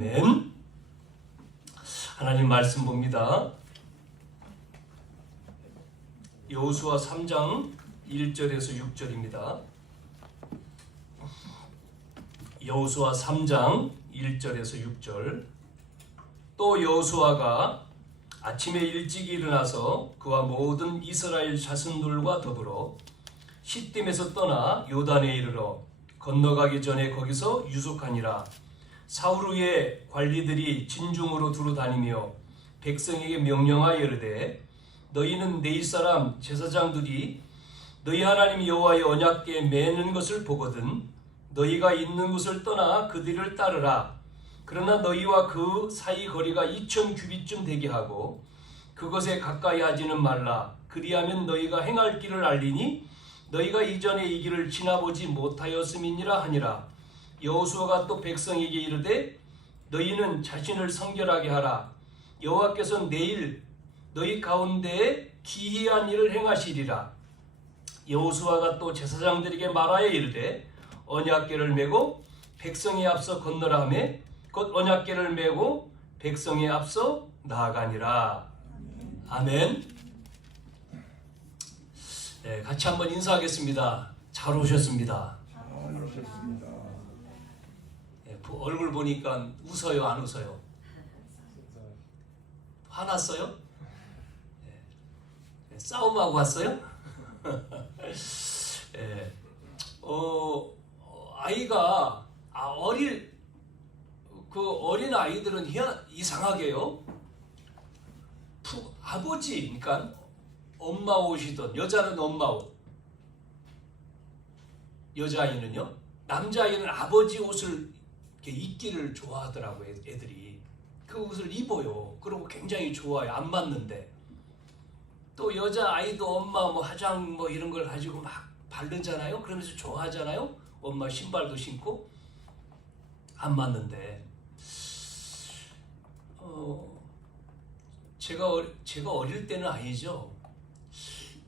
아멘. 하나님 말씀 봅니다. 여호수아 3장 1절에서 6절입니다. 여호수아 3장 1절에서 6절. 또 여호수아가 아침에 일찍 일어나서 그와 모든 이스라엘 자손들과 더불어 시딤에서 떠나 요단에 이르러 건너가기 전에 거기서 유숙하니라. 사울 후에 관리들이 진중으로 두루 다니며 백성에게 명령하여 이르되 너희는 내 이스라엘 제사장들이 너희 하나님 여호와의 언약궤에 매는 것을 보거든 너희가 있는 곳을 떠나 그들을 따르라. 그러나 너희와 그 사이 거리가 2000 규빗쯤 되게 하고 그것에 가까이 하지는 말라. 그리하면 너희가 행할 길을 알리니 너희가 이전에 이 길을 지나보지 못하였음이니라 하니라. 여호수아가 또 백성에게 이르되 너희는 자신을 성결하게 하라. 여호와께서 내일 너희 가운데에 기이한 일을 행하시리라. 여호수아가 또 제사장들에게 말하여 이르되 언약궤를 메고 백성에 앞서 건너라 하며 곧 언약궤를 메고 백성에 앞서 나아가니라. 아멘. 네, 같이 한번 인사하겠습니다. 잘 오셨습니다. 얼굴 보니까 웃어요, 안 웃어요? 화났어요? 네. 싸움하고 왔어요? 네. 아이가 어린 아이들은 이상하게요. 아버지, 그러니까 엄마 옷이든 여자는 엄마 옷, 여자아이는요, 남자아이는 아버지 옷을 이렇게 입기를 좋아하더라고요. 애들이 그 옷을 입어요. 그리고 굉장히 좋아요. 안 맞는데 또 여자아이도 엄마 뭐 화장 뭐 이런 걸 가지고 막 바르잖아요. 그러면서 좋아하잖아요. 엄마 신발도 신고. 안 맞는데 제가 어릴 때는 아니죠.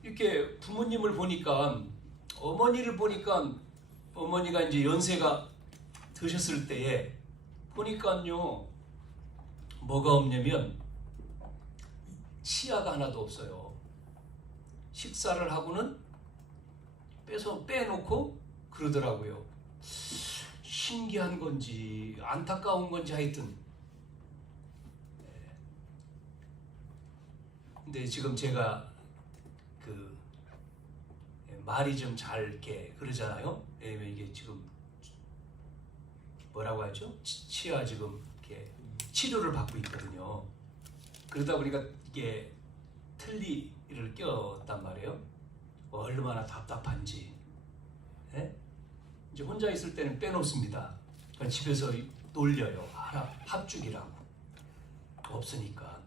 이렇게 부모님을 보니까 어머니를 보니까 어머니가 이제 연세가 드셨을 때에 보니까요 뭐가 없냐면 치아가 하나도 없어요. 식사를 하고는 빼놓고 그러더라고요. 신기한 건지 안타까운 건지 하여튼. 근데 지금 제가 그 말이 좀 잘 이렇게 그러잖아요. 왜냐면 이게 지금 뭐라고 하죠? 치아 지금 이렇게 치료를 받고 있거든요. 그러다 보니까 이게 틀니를 꼈단 말이에요. 얼마나 답답한지. 네? 이제 혼자 있을 때는 빼놓습니다. 그러니까 집에서 놀려요. 합죽이라고. 없으니까.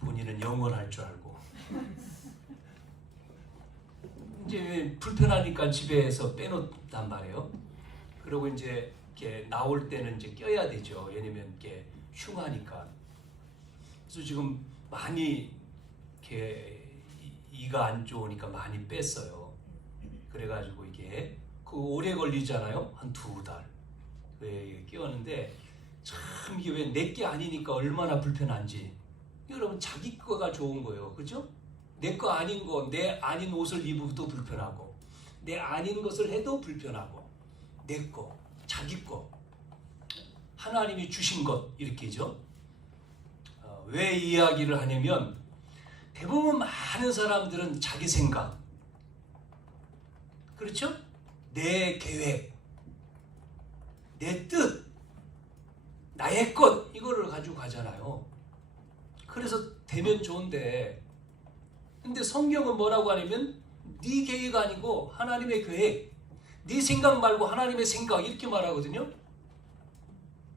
본인은 영원할 줄 알고. 이제 불편하니까 집에서 빼놓단 말이에요. 그리고 이제 이렇게 나올 때는 이제 껴야 되죠. 왜냐면 이렇게 흉하니까. 그래서 지금 많이 이렇게 이가 안 좋으니까 많이 뺐어요. 그래가지고 이게 오래 걸리잖아요. 한 2달. 왜 끼웠는데 참 이게 왜 내 게 아니니까 얼마나 불편한지. 여러분 자기 거가 좋은 거예요. 그죠? 내 거 아닌 거, 내 아닌 옷을 입어도 불편하고, 내 아닌 것을 해도 불편하고. 내 거, 자기 거, 하나님이 주신 것 이렇게죠. 왜 이야기를 하냐면 대부분 많은 사람들은 자기 생각, 그렇죠? 내 계획, 내 뜻, 나의 것 이거를 가지고 가잖아요. 그래서 되면 좋은데, 근데 성경은 뭐라고 하냐면 네 계획이 아니고 하나님의 계획, 네 생각 말고 하나님의 생각 이렇게 말하거든요.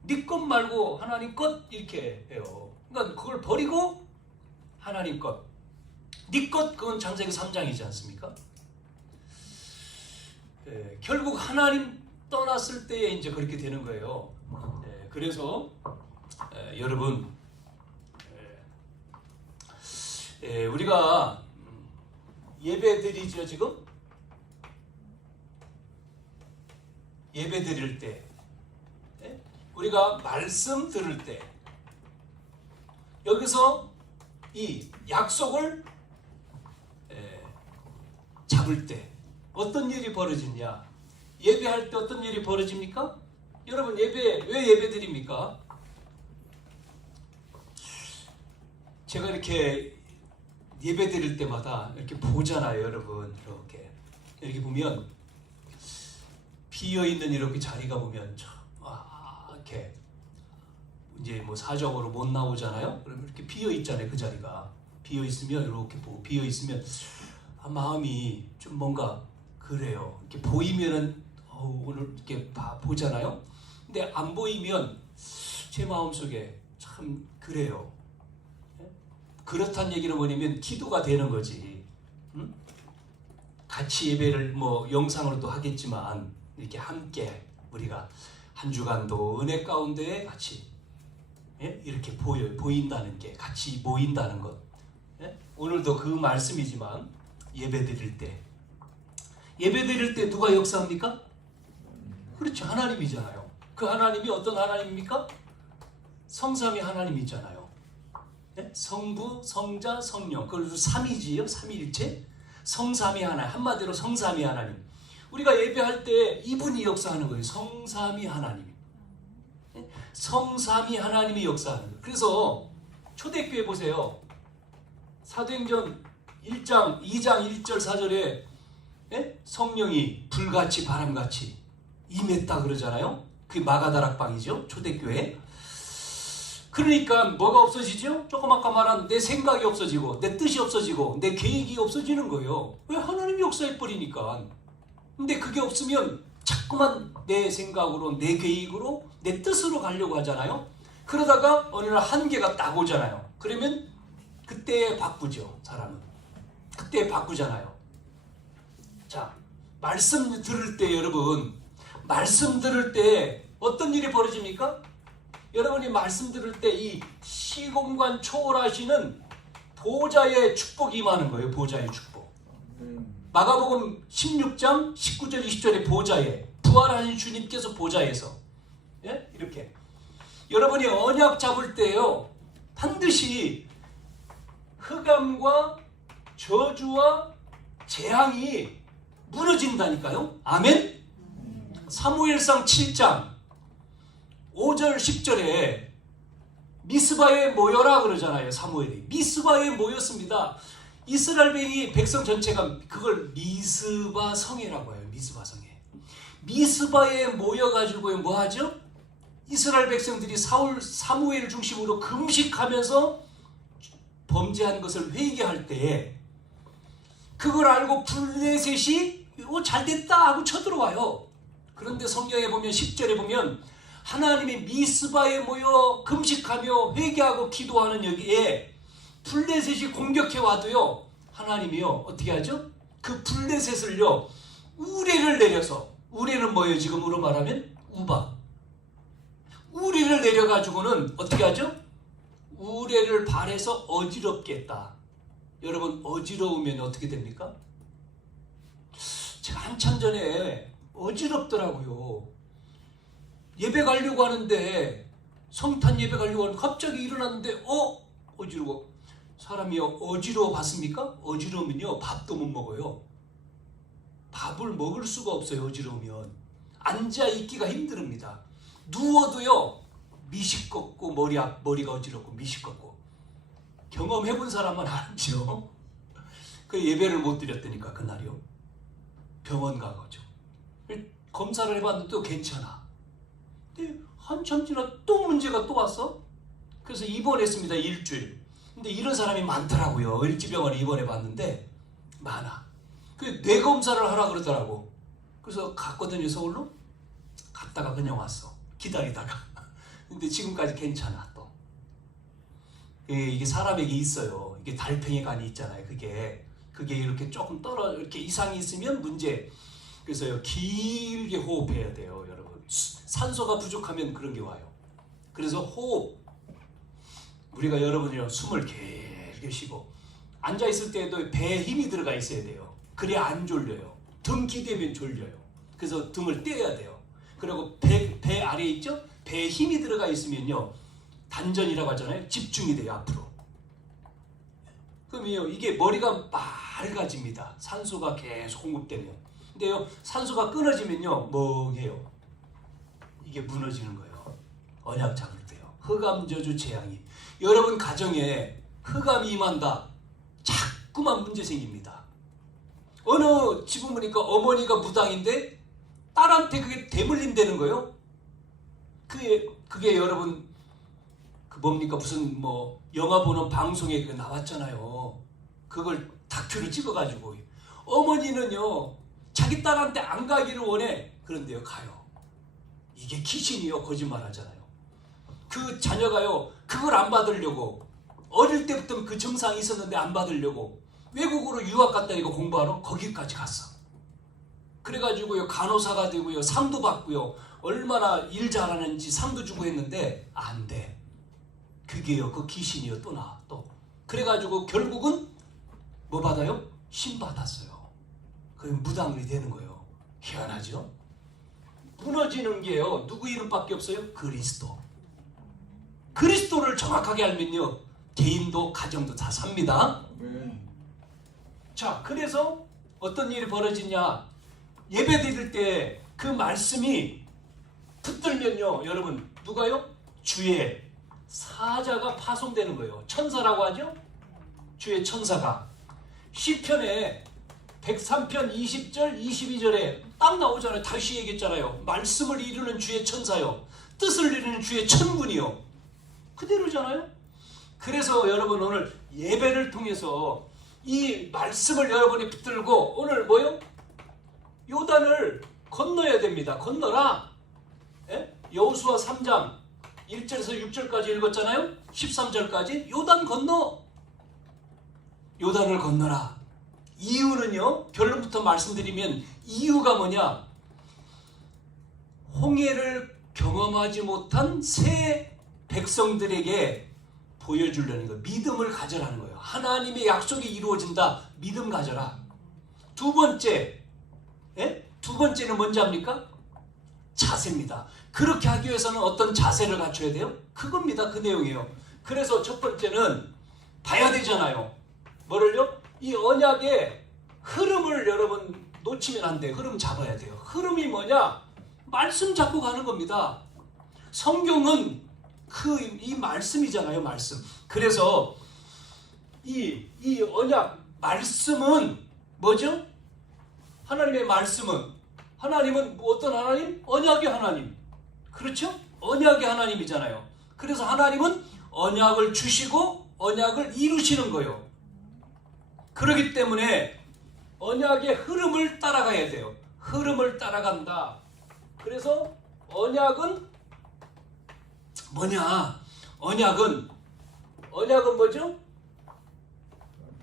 네 것 말고 하나님 것 이렇게 해요. 그러니까 그걸 버리고 하나님 것, 네 것 그건 창세기 3장이지 않습니까? 결국 하나님 떠났을 때에 이제 그렇게 되는 거예요. 그래서 여러분 우리가 예배 드리죠. 지금 예배 드릴 때 우리가 말씀 들을 때 여기서 이 약속을 잡을 때 어떤 일이 벌어지냐? 예배할 때 어떤 일이 벌어집니까? 여러분 왜 예배 드립니까? 제가 이렇게 예배 드릴 때마다 이렇게 보잖아요, 여러분. 이렇게 보면 비어 있는 이렇게 자리가 보면 이렇게 이제 뭐 사정으로 못 나오잖아요. 그러면 이렇게 비어 있잖아요, 그 자리가. 비어 있으면 이렇게 보고 비어 있으면 마음이 좀 뭔가 그래요. 이렇게 보이면은 오늘 이렇게 보잖아요. 근데 안 보이면 제 마음속에 참 그래요. 그렇다는 얘기는 뭐냐면 기도가 되는 거지. 응? 같이 예배를 뭐 영상으로도 하겠지만 이렇게 함께 우리가 한 주간도 은혜 가운데 같이 이렇게 보인다는 게 같이 모인다는 것. 오늘도 그 말씀이지만 예배 드릴 때 누가 역사합니까? 그렇죠. 하나님이잖아요. 그 하나님이 어떤 하나님입니까? 성삼위 하나님이잖아요. 성부, 성자, 성령. 그걸 삼위지요. 삼위일체. 성삼위 하나님. 한마디로 성삼위 하나님. 우리가 예배할 때 이분이 역사하는 거예요. 성삼위 하나님. 성삼위 하나님이 역사하는 거예요. 그래서 초대교회 보세요. 사도행전 1장 2장 1절 4절에 성령이 불같이 바람같이 임했다 그러잖아요. 그게 마가다락방이죠. 초대교회. 그러니까 뭐가 없어지죠? 조금 아까 말한 내 생각이 없어지고 내 뜻이 없어지고 내 계획이 없어지는 거예요. 왜? 하나님이 역사해버리니까. 근데 그게 없으면 자꾸만 내 생각으로 내 계획으로 내 뜻으로 가려고 하잖아요. 그러다가 어느 날 한계가 딱 오잖아요. 그러면 그때 바꾸죠. 사람은. 그때 바꾸잖아요. 자, 말씀 들을 때 여러분, 말씀 들을 때 어떤 일이 벌어집니까? 여러분이 말씀 들을 때 이 시공간 초월하시는 보좌의 축복이 임하는 거예요. 보좌의 축복. 마가복음 16장 19절 20절에 보좌에 부활하신 주님께서 보좌에서 이렇게 여러분이 언약 잡을 때요 반드시 흑암과 저주와 재앙이 무너진다니까요. 아멘. 사무엘상 7장 5절 10절에 미스바에 모여라 그러잖아요. 사무엘이 미스바에 모였습니다. 이스라엘 백성 전체가 그걸 미스바 성회라고 해요. 미스바 성회. 미스바에 모여가지고 뭐 하죠? 이스라엘 백성들이 사무엘 중심으로 금식하면서 범죄한 것을 회개할 때 그걸 알고 블레셋이 잘됐다 하고 쳐들어와요. 그런데 성경에 보면 10절에 보면 하나님이 미스바에 모여 금식하며 회개하고 기도하는 여기에 블레셋이 공격해 와도요 하나님이요 어떻게 하죠? 그 블레셋을요 우레를 내려서 우레는 뭐예요? 지금으로 말하면 우박 우레를 내려가지고는 어떻게 하죠? 우레를 발해서 어지럽게 했다. 여러분 어지러우면 어떻게 됩니까? 제가 한참 전에 어지럽더라고요. 예배 가려고 하는데 성탄 예배 가려고 하는데 갑자기 일어났는데 어지러워. 사람이 어지러워 봤습니까? 어지러우면요 밥도 못 먹어요. 밥을 먹을 수가 없어요. 어지러우면 앉아있기가 힘듭니다. 누워도요 미식겁고 머리가 어지럽고 미식겁고 경험해본 사람은 알죠. 그 예배를 못 드렸다니까 그날이요. 병원 가가지고 검사를 해봤는데 또 괜찮아. 근데 한참 지나 또 문제가 또 왔어. 그래서 입원했습니다. 일주일. 근데 이런 사람이 많더라고요. 을지병원에 입원해봤는데 많아. 그 뇌 검사를 하라 그러더라고. 그래서 갔거든요. 서울로. 갔다가 그냥 왔어. 기다리다가. 근데 지금까지 괜찮아 또. 이게 사람에게 있어요. 이게 달팽이 간이 있잖아요. 그게 이렇게 조금 이렇게 이상이 있으면 문제. 그래서 길게 호흡해야 돼요, 여러분. 산소가 부족하면 그런 게 와요. 그래서 호흡. 우리가 여러분이요 숨을 길게 쉬고 앉아 있을 때에도 배에 힘이 들어가 있어야 돼요. 그래야 안 졸려요. 등 기대면 졸려요. 그래서 등을 떼야 돼요. 그리고 배 아래에 있죠? 배에 힘이 들어가 있으면요, 단전이라고 하잖아요. 집중이 돼요, 앞으로. 그러면요, 이게 머리가 맑아집니다. 산소가 계속 공급되면. 근데요, 산소가 끊어지면요, 멍해요. 이게 무너지는 거예요. 언약 잡을 때요. 흑암 저주 재앙이. 여러분 가정에 흑암이 임한다. 자꾸만 문제 생깁니다. 어느 집은 보니까 어머니가 무당인데 딸한테 그게 대물림되는 거예요. 그게 여러분 그 뭡니까, 무슨 뭐 영화 보는 방송에 그 나왔잖아요. 그걸 다큐를 찍어가지고 어머니는요 자기 딸한테 안 가기를 원해. 그런데요 가요. 이게 귀신이요. 거짓말하잖아요. 그 자녀가요 그걸 안 받으려고 어릴 때부터 그 증상이 있었는데 안 받으려고 외국으로 유학 갔다 이거 공부하러 거기까지 갔어. 그래가지고요 간호사가 되고요 상도 받고요 얼마나 일 잘하는지 상도 주고 했는데 안 돼. 그게요 그 귀신이요 또 나 또. 그래가지고 결국은 뭐 받아요? 신 받았어요. 그 무당이 되는 거예요. 희한하죠? 무너지는 게요 누구 이름밖에 없어요? 그리스도. 그리스도를 정확하게 알면요 개인도 가정도 다 삽니다. 자, 그래서 어떤 일이 벌어지냐, 예배 드릴 때 그 말씀이 붙들면요 여러분 누가요? 주의 사자가 파송되는 거예요. 천사라고 하죠? 주의 천사가. 시편에 103편 20절 22절에 딱 나오잖아요. 다시 얘기했잖아요. 말씀을 이루는 주의 천사요, 뜻을 이루는 주의 천군이요. 그대로잖아요. 그래서 여러분 오늘 예배를 통해서 이 말씀을 여러분이 붙들고 오늘 뭐요? 요단을 건너야 됩니다. 건너라. 예? 여호수아 3장 1절에서 6절까지 읽었잖아요. 13절까지 요단 건너. 요단을 건너라. 이유는요 결론부터 말씀드리면 이유가 뭐냐, 홍해를 경험하지 못한 새 백성들에게 보여주려는 거예요. 믿음을 가져라는 거예요. 하나님의 약속이 이루어진다. 믿음 가져라. 두 번째, 두 번째는 뭔지 압니까? 자세입니다. 그렇게 하기 위해서는 어떤 자세를 갖춰야 돼요? 그겁니다. 그 내용이에요. 그래서 첫 번째는 봐야 되잖아요. 뭐를요? 이 언약의 흐름을 여러분 놓치면 안 돼요. 흐름 잡아야 돼요. 흐름이 뭐냐? 말씀 잡고 가는 겁니다. 성경은 이 말씀이잖아요. 말씀. 그래서 이 언약 말씀은 뭐죠? 하나님의 말씀은, 하나님은 어떤 하나님? 언약의 하나님. 그렇죠? 언약의 하나님이잖아요. 그래서 하나님은 언약을 주시고 언약을 이루시는 거예요. 그렇기 때문에 언약의 흐름을 따라가야 돼요. 흐름을 따라간다. 그래서 언약은 뭐냐? 언약은 뭐죠?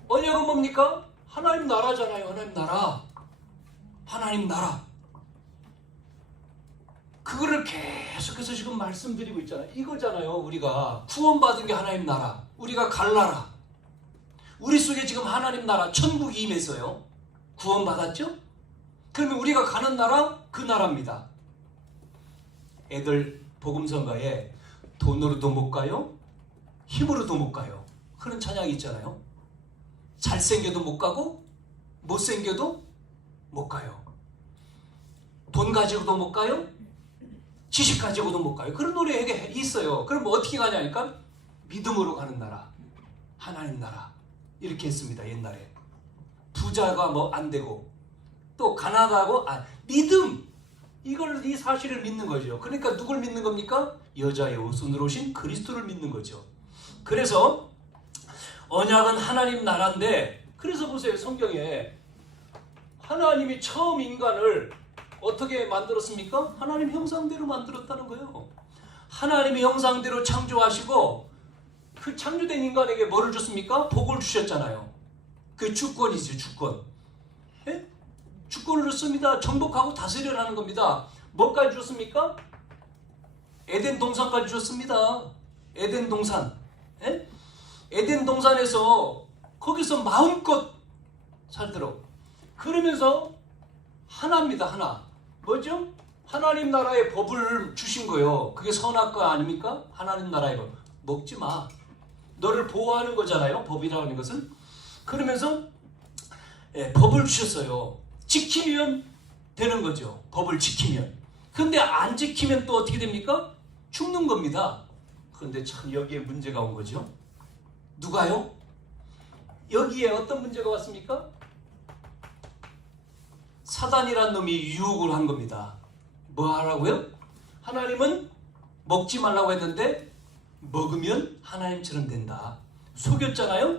언약은 뭡니까? 하나님 나라잖아요. 하나님 나라. 하나님 나라. 그거를 계속해서 지금 말씀드리고 있잖아요. 이거잖아요. 우리가 구원받은 게 하나님 나라. 우리가 갈 나라. 우리 속에 지금 하나님 나라, 천국이 임했어요. 구원받았죠? 그러면 우리가 가는 나라, 그 나라입니다. 애들 복음성가에 돈으로도 못 가요, 힘으로도 못 가요. 그런 찬양이 있잖아요. 잘생겨도 못 가고 못생겨도 못 가요. 돈 가지고도 못 가요, 지식 가지고도 못 가요. 그런 노래가 있어요. 그럼 어떻게 가냐니까 믿음으로 가는 나라, 하나님 나라. 이렇게 했습니다. 옛날에 부자가 뭐 안 되고 또 가난하고 믿음, 이 사실을 믿는 거죠. 그러니까 누굴 믿는 겁니까? 여자의 오순으로 오신 그리스도를 믿는 거죠. 그래서 언약은 하나님 나라인데, 그래서 보세요. 성경에 하나님이 처음 인간을 어떻게 만들었습니까? 하나님 형상대로 만들었다는 거예요. 하나님의 형상대로 창조하시고 그 창조된 인간에게 뭐를 줬습니까? 복을 주셨잖아요. 그 주권이죠. 주권. 예? 주권을 줬습니다. 정복하고 다스려라는 겁니다. 뭐까지 줬습니까? 에덴 동산까지 줬습니다. 에덴 동산. 예? 에덴 동산에서 거기서 마음껏 살도록. 그러면서 하나입니다. 하나. 뭐죠? 하나님 나라의 법을 주신 거예요. 그게 선악과 아닙니까? 하나님 나라의 법. 먹지 마. 너를 보호하는 거잖아요. 법이라고 하는 것은. 그러면서 법을 주셨어요. 지키면 되는 거죠. 법을 지키면. 근데 안 지키면 또 어떻게 됩니까? 죽는 겁니다. 그런데 참 여기에 문제가 온 거죠. 누가요? 여기에 어떤 문제가 왔습니까? 사단이란 놈이 유혹을 한 겁니다. 뭐 하라고요? 하나님은 먹지 말라고 했는데 먹으면 하나님처럼 된다. 속였잖아요.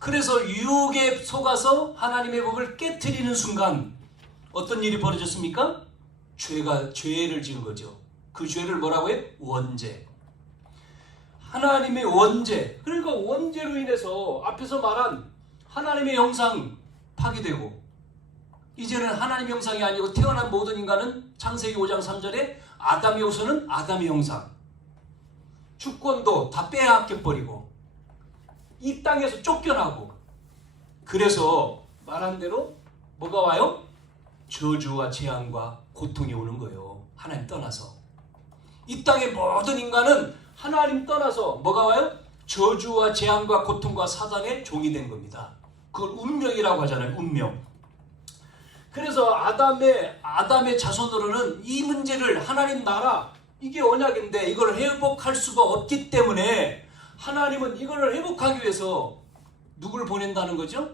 그래서 유혹에 속아서 하나님의 법을 깨트리는 순간 어떤 일이 벌어졌습니까? 죄를 지은 거죠. 그 죄를 뭐라고 해? 원죄. 하나님의 원죄. 그러니까 원죄로 인해서 앞에서 말한 하나님의 형상 파괴되고, 이제는 하나님의 형상이 아니고 태어난 모든 인간은 창세기 5장 3절에 아담의 후손은 아담의 형상, 주권도 다 빼앗겨버리고 이 땅에서 쫓겨나고, 그래서 말한 대로 뭐가 와요? 저주와 재앙과 고통이 오는 거예요. 하나님 떠나서. 이 땅의 모든 인간은 하나님 떠나서 뭐가 와요? 저주와 재앙과 고통과 사단의 종이 된 겁니다. 그걸 운명이라고 하잖아요. 운명. 그래서 아담의 자손으로는 이 문제를, 하나님 나라 이게 언약인데 이걸 회복할 수가 없기 때문에 하나님은 이걸 회복하기 위해서 누구를 보낸다는 거죠?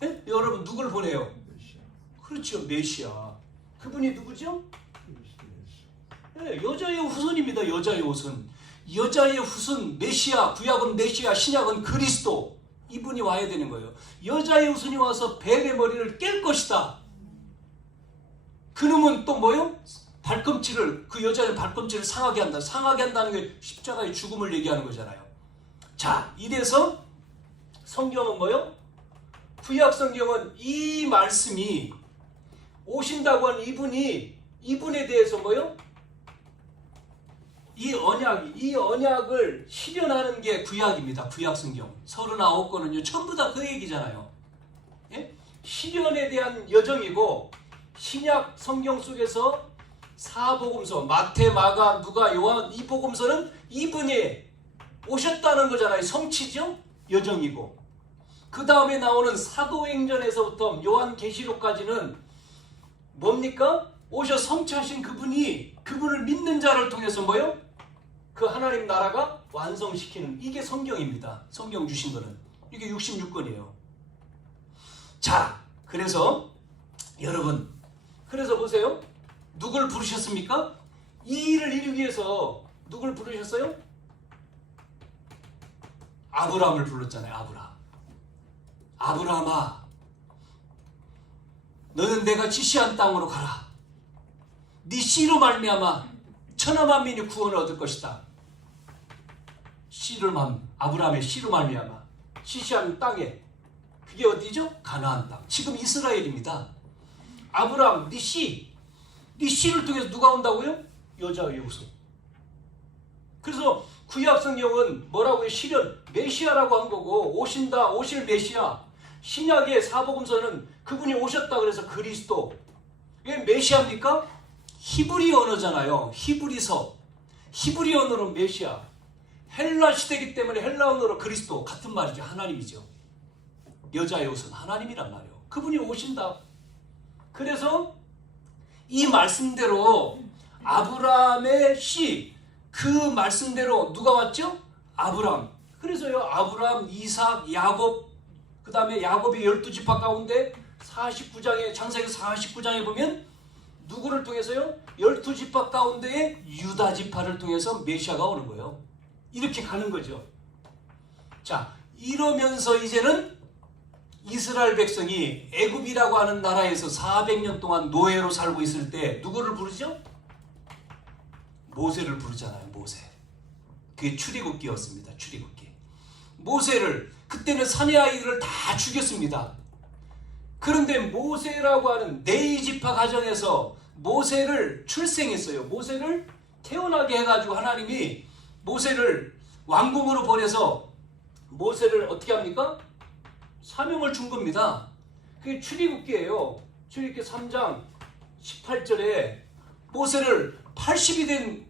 네? 여러분 누구를 보내요? 그렇죠. 메시아. 그분이 누구죠? 네, 여자의 후손입니다. 여자의 후손. 여자의 후손 메시아. 구약은 메시아, 신약은 그리스도. 이분이 와야 되는 거예요. 여자의 후손이 와서 뱀의 머리를 깰 것이다. 그놈은 또 뭐요? 발꿈치를, 그 여자의 발꿈치를 상하게 한다. 상하게 한다는 게 십자가의 죽음을 얘기하는 거잖아요. 자, 이래서 성경은 뭐요? 구약 성경은 이 말씀이 오신다고 한 이분에 대해서 뭐요? 이 언약을 실현하는 게 구약입니다. 구약 성경 39권은요 전부 다 그 얘기잖아요. 예? 실현에 대한 여정이고, 신약 성경 속에서 사복음서 마태, 마가, 누가, 요한 이 복음서는 이분이 오셨다는 거잖아요. 성취죠? 여정이고, 그 다음에 나오는 사도행전에서부터 요한계시록까지는 뭡니까? 오셔 성취하신 그분을 믿는 자를 통해서 뭐요? 그 하나님 나라가 완성시키는, 이게 성경입니다. 성경 주신 거는 이게 66권이에요. 자, 그래서 여러분, 그래서 보세요. 누굴 부르셨습니까? 이 일을 이루기 위해서 누굴 부르셨어요? 아브라함을 불렀잖아요. 아브라함아, 너는 내가 지시한 땅으로 가라. 네 씨로 말미암아 천하 만민이 구원을 얻을 것이다. 아브라함의 씨로 말미암아 지시한 땅에, 그게 어디죠? 가나안 땅. 지금 이스라엘입니다. 아브라함, 네 씨를 통해서 누가 온다고요? 여자의 후손. 그래서 구약 성경은 뭐라고 해요? 실현, 메시아라고 한 거고, 오실 메시아. 신약의 사복음서는 그분이 오셨다 그래서 그리스도. 이게 메시아입니까? 히브리 언어잖아요. 히브리 언어로 메시아. 헬라 시대이기 때문에 헬라 언어로 그리스도, 같은 말이죠. 하나님이죠. 여자의 후손 하나님이란 말이에요. 그분이 오신다. 그래서 이 말씀대로 아브라함의 씨, 그 말씀대로 누가 왔죠? 아브라함. 그래서요, 아브라함, 이삭, 야곱, 그 다음에 야곱의 12지파 가운데 49장에, 창세기 49장에 보면 누구를 통해서요? 12지파 가운데에 유다 지파를 통해서 메시아가 오는 거예요. 이렇게 가는 거죠. 자, 이러면서 이제는 이스라엘 백성이 애굽이라고 하는 나라에서 400년 동안 노예로 살고 있을 때 누구를 부르죠? 모세를 부르잖아요. 모세. 그게 출애굽기였습니다. 출애굽기. 모세를, 그때는 사내 아이들을 다 죽였습니다. 그런데 모세라고 하는 네이 지파 가정에서 모세를 출생했어요. 모세를 태어나게 해가지고 하나님이 모세를 왕궁으로 보내서 모세를 어떻게 합니까? 사명을 준 겁니다. 그게 출애굽기예요. 출애굽기 3장 18절에 모세를 80이 된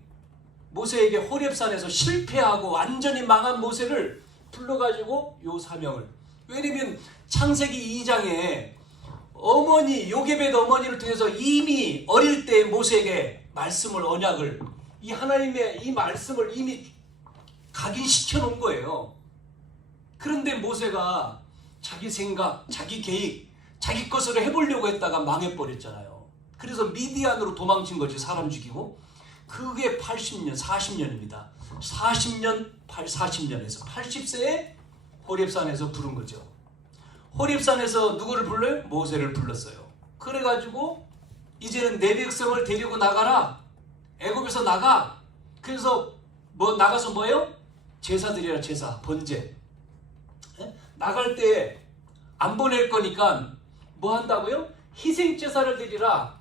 모세에게 호렙산에서 실패하고 완전히 망한 모세를 불러가지고 요 사명을, 왜냐면 창세기 2장에 어머니 요게벳 어머니를 통해서 이미 어릴 때 모세에게 말씀을, 언약을, 이 하나님의 이 말씀을 이미 각인시켜 놓은 거예요. 그런데 모세가 자기 생각, 자기 계획, 자기 것으로 해보려고 했다가 망해버렸잖아요. 그래서 미디안으로 도망친 거지, 사람 죽이고. 그게 80년, 40년입니다. 40년에서 80세에 호렙산에서 부른 거죠. 호렙산에서 누구를 불러요? 모세를 불렀어요. 그래가지고 이제는 내 백성을 데리고 나가라. 애굽에서 나가. 그래서 나가서 뭐예요? 제사 드리라, 제사, 번제. 나갈 때 안 보낼 거니까 뭐 한다고요? 희생 제사를 드리라.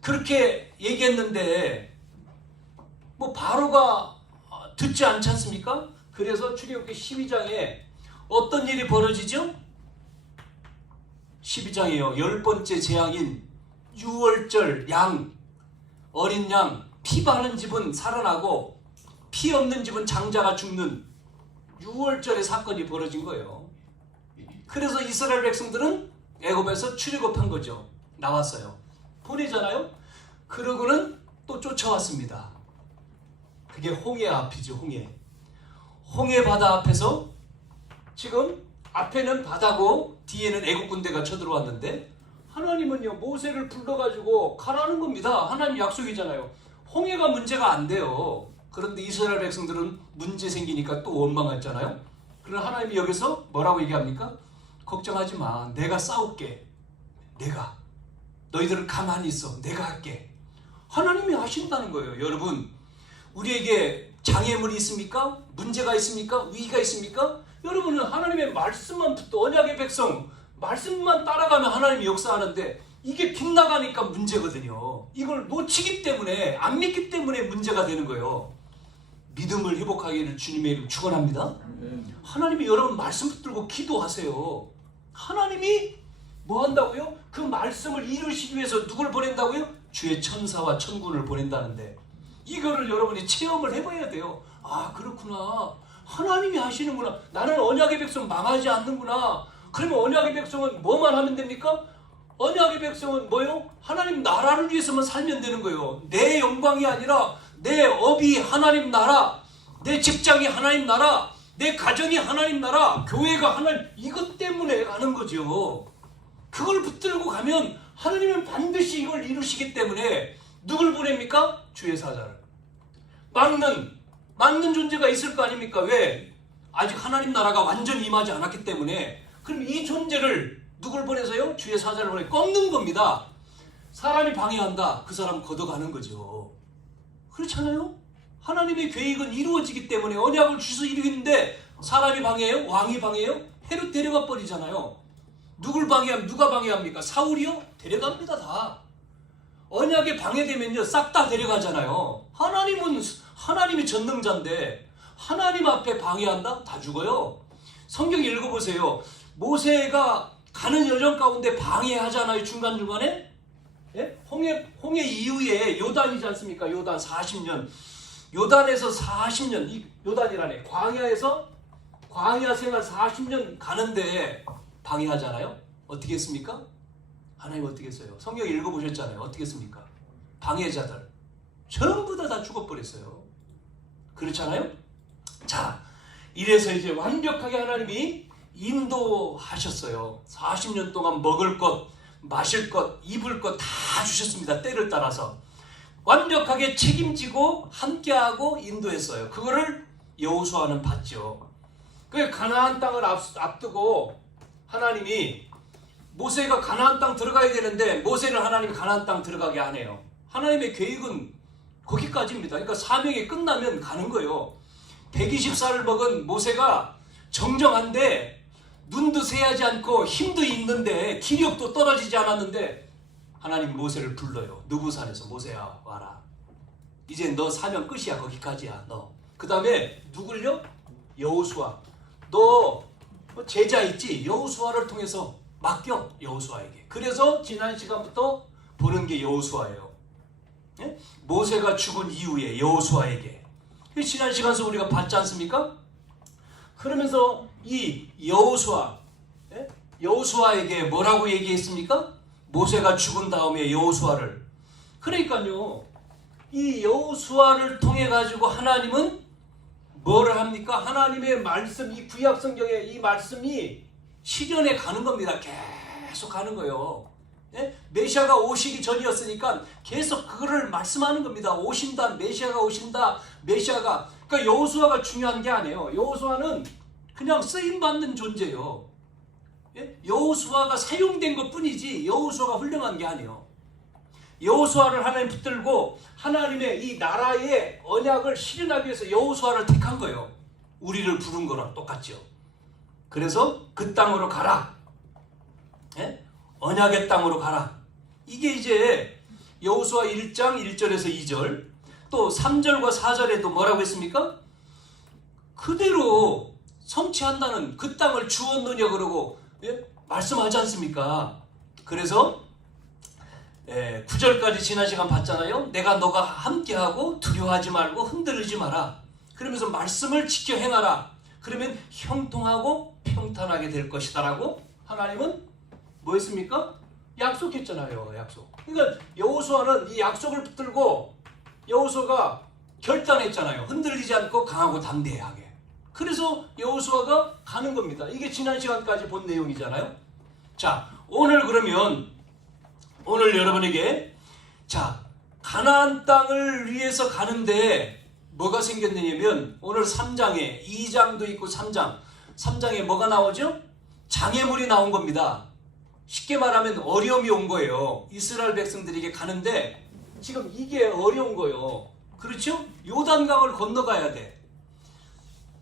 그렇게 얘기했는데 바로가 듣지 않지 않습니까? 그래서 출애굽기 12장에 어떤 일이 벌어지죠? 12장이에요. 10번째 재앙인 유월절 양, 어린 양, 피 바른 집은 살아나고 피 없는 집은 장자가 죽는 유월절의 사건이 벌어진 거예요. 그래서 이스라엘 백성들은 애굽에서 출애굽한 거죠. 나왔어요. 보내잖아요. 그러고는 또 쫓아왔습니다. 그게 홍해 앞이죠. 홍해 바다 앞에서 지금 앞에는 바다고 뒤에는 애국 군대가 쳐들어왔는데 하나님은요 모세를 불러가지고 가라는 겁니다. 하나님 약속이잖아요. 홍해가 문제가 안 돼요. 그런데 이스라엘 백성들은 문제 생기니까 또 원망했잖아요. 그러나 하나님이 여기서 뭐라고 얘기합니까? 걱정하지 마. 내가 싸울게. 내가. 너희들은 가만히 있어. 내가 할게. 하나님이 하신다는 거예요. 여러분, 우리에게 장애물이 있습니까? 문제가 있습니까? 위기가 있습니까? 여러분은 하나님의 말씀만 붙어, 언약의 백성 말씀만 따라가면 하나님이 역사하는데 이게 빗나가니까 문제거든요. 이걸 놓치기 때문에, 안 믿기 때문에 문제가 되는 거예요. 믿음을 회복하기를 주님의 이름 축원합니다. 하나님이 여러분 말씀 붙들고 기도하세요. 하나님이 뭐 한다고요? 그 말씀을 이루시기 위해서 누굴 보낸다고요? 주의 천사와 천군을 보낸다는데 이거를 여러분이 체험을 해봐야 돼요. 아, 그렇구나. 하나님이 하시는구나. 나는 언약의 백성 망하지 않는구나. 그러면 언약의 백성은 뭐만 하면 됩니까? 언약의 백성은 뭐요? 하나님 나라를 위해서만 살면 되는 거예요. 내 영광이 아니라 내 업이 하나님 나라, 내 직장이 하나님 나라, 내 가정이 하나님 나라, 교회가 하나님, 이것 때문에 가는 거죠. 그걸 붙들고 가면 하나님은 반드시 이걸 이루시기 때문에 누굴 보냅니까? 주의 사자를. 막는 존재가 있을 거 아닙니까? 왜? 아직 하나님 나라가 완전히 임하지 않았기 때문에. 그럼 이 존재를 누굴 보내서요? 주의 사자를 보내 꺾는 겁니다. 사람이 방해한다. 그 사람 걷어가는 거죠. 그렇잖아요? 하나님의 계획은 이루어지기 때문에 언약을 주셔서 이루겠는데 사람이 방해해요? 왕이 방해해요? 헤롯 데려가 버리잖아요. 누굴 방해하면 누가 방해합니까? 사울이요? 데려갑니다. 다. 언약에 방해되면요 싹 다 데려가잖아요. 하나님이 전능자인데 하나님 앞에 방해한다? 다 죽어요. 성경 읽어보세요. 모세가 가는 여정 가운데 방해하잖아요. 중간중간에. 예? 홍해 이후에 요단이지 않습니까? 요단 40년. 요단에서 40년, 이 요단이라네. 광야 생활 40년 가는데 방해하잖아요. 어떻게 했습니까? 하나님 어떻게 했어요? 성경 읽어보셨잖아요. 어떻게 했습니까? 방해자들 전부 다 죽어버렸어요. 그렇잖아요? 자, 이래서 이제 완벽하게 하나님이 인도하셨어요. 40년 동안 먹을 것, 마실 것, 입을 것 다 주셨습니다. 때를 따라서. 완벽하게 책임지고 함께하고 인도했어요. 그거를 여호수아는 봤죠. 그 가나안 땅을 앞두고 하나님이 모세가 가나안 땅 들어가야 되는데 모세를 하나님이 가나안 땅 들어가게 안 해요. 하나님의 계획은 거기까지입니다. 그러니까 사명이 끝나면 가는 거예요. 120살을 먹은 모세가 정정한데 눈도 새하지 않고 힘도 있는데 기력도 떨어지지 않았는데 하나님 모세를 불러요. 느부산에서 모세야 와라. 이제 너 사명 끝이야. 거기까지야 너. 그 다음에 누굴요? 여호수아. 너 제자 있지? 여호수아를 통해서 맡겨. 여호수아에게. 그래서 지난 시간부터 보는 게 여호수아예요. 예? 모세가 죽은 이후에 여호수아에게 지난 시간에서 우리가 봤지 않습니까? 그러면서 이 여호수아, 예? 여호수아에게 뭐라고 얘기했습니까? 모세가 죽은 다음에 여호수아를, 그러니까요 이 여호수아를 통해 가지고 하나님은 뭐를 합니까? 하나님의 말씀, 이 구약 성경의 이 말씀이 실현해 가는 겁니다. 계속 가는 거예요. 예? 메시아가 오시기 전이었으니까 계속 그거를 말씀하는 겁니다. 오신다, 메시아가 오신다, 메시아가. 그러니까 여호수아가 중요한 게 아니에요. 여호수아는 그냥 쓰임받는 존재예요. 예? 여호수아가 사용된 것 뿐이지 여호수아가 훌륭한 게 아니에요. 여호수아를 하나님 붙들고 하나님의 이 나라의 언약을 실현하기 위해서 여호수아를 택한 거예요. 우리를 부른 거랑 똑같죠. 그래서 그 땅으로 가라. 예? 언약의 땅으로 가라. 이게 이제 여호수아 1장 1절에서 2절, 또 3절과 4절에도 뭐라고 했습니까? 그대로 성취한다는, 그 땅을 주었느냐 그러고, 예? 말씀하지 않습니까? 그래서 9절까지 지난 시간 봤잖아요. 내가 너가 함께하고 두려워하지 말고 흔들리지 마라. 그러면서 말씀을 지켜 행하라. 그러면 형통하고 평탄하게 될 것이다 라고 하나님은 뭐 했습니까? 약속했잖아요. 약속. 그러니까 여호수아는 이 약속을 붙들고 여호수아가 결단했잖아요. 흔들리지 않고 강하고 담대하게. 그래서 여호수아가 가는 겁니다. 이게 지난 시간까지 본 내용이잖아요. 자, 오늘 그러면 오늘 여러분에게 자 가나안 땅을 위해서 가는데 뭐가 생겼느냐면 오늘 3장에 2장도 있고 3장에 뭐가 나오죠? 장애물이 나온 겁니다. 쉽게 말하면 어려움이 온 거예요. 이스라엘 백성들에게 가는데 지금 이게 어려운 거예요. 그렇죠? 요단강을 건너가야 돼.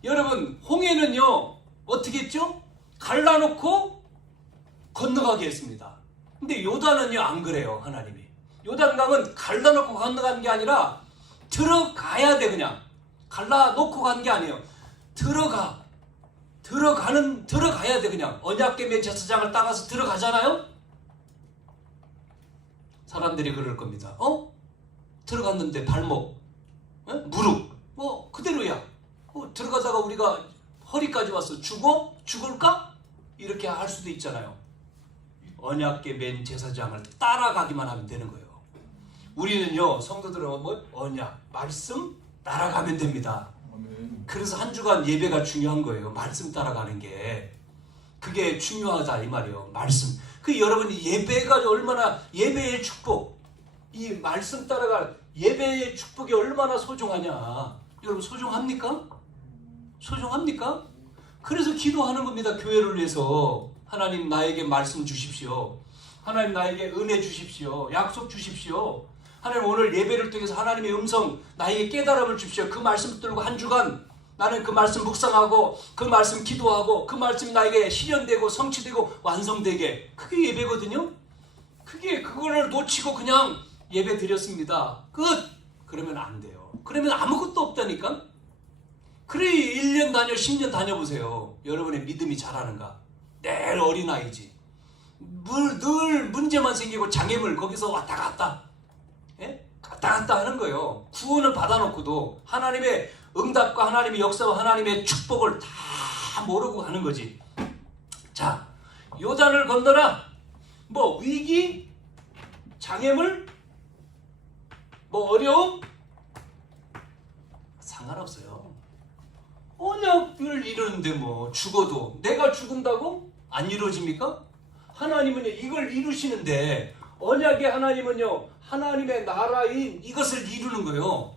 여러분 홍해는요 어떻게 했죠? 갈라놓고 건너가게 했습니다. 근데 요단은요 안 그래요. 하나님이 요단강은 갈라놓고 건너간 게 아니라 들어가야 돼. 그냥 갈라놓고 간 게 아니에요. 들어가야 돼. 그냥 언약궤 맨 제사장을 따라서 들어가잖아요. 사람들이 그럴 겁니다. 들어갔는데 발목, 무릎, 그대로야. 들어가다가 우리가 허리까지 왔어. 죽을까? 이렇게 할 수도 있잖아요. 언약궤 맨 제사장을 따라가기만 하면 되는 거예요. 우리는요 성도들은 언약, 말씀 따라가면 됩니다. 그래서 한 주간 예배가 중요한 거예요. 말씀 따라가는 게 그게 중요하다 이 말이에요. 말씀. 그 여러분이 예배가 얼마나, 예배의 축복, 이 말씀 따라갈 예배의 축복이 얼마나 소중하냐. 여러분 소중합니까? 소중합니까? 그래서 기도하는 겁니다. 교회를 위해서. 하나님 나에게 말씀 주십시오. 하나님 나에게 은혜 주십시오. 약속 주십시오. 하나님 오늘 예배를 통해서 하나님의 음성 나에게 깨달음을 주십시오. 그 말씀 붙들고 한 주간 나는 그 말씀 묵상하고 그 말씀 기도하고 그 말씀이 나에게 실현되고 성취되고 완성되게. 그게 예배거든요. 그거를 놓치고 그냥 예배 드렸습니다. 끝! 그러면 안 돼요. 그러면 아무것도 없다니까. 그래 1년 다녀 10년 다녀보세요. 여러분의 믿음이 자라는가. 늘 어린아이지. 늘 문제만 생기고 장애물 거기서 왔다 갔다. 예? 갔다 갔다 하는 거예요. 구원을 받아놓고도 하나님의 응답과 하나님의 역사와 하나님의 축복을 다 모르고 하는 거지. 자, 요단을 건너라. 위기, 장애물, 어려움 상관없어요. 언약을 이루는데 죽어도 내가 죽은다고 안 이루어집니까? 하나님은 이걸 이루시는데 언약의 하나님은요 하나님의 나라인 이것을 이루는 거예요.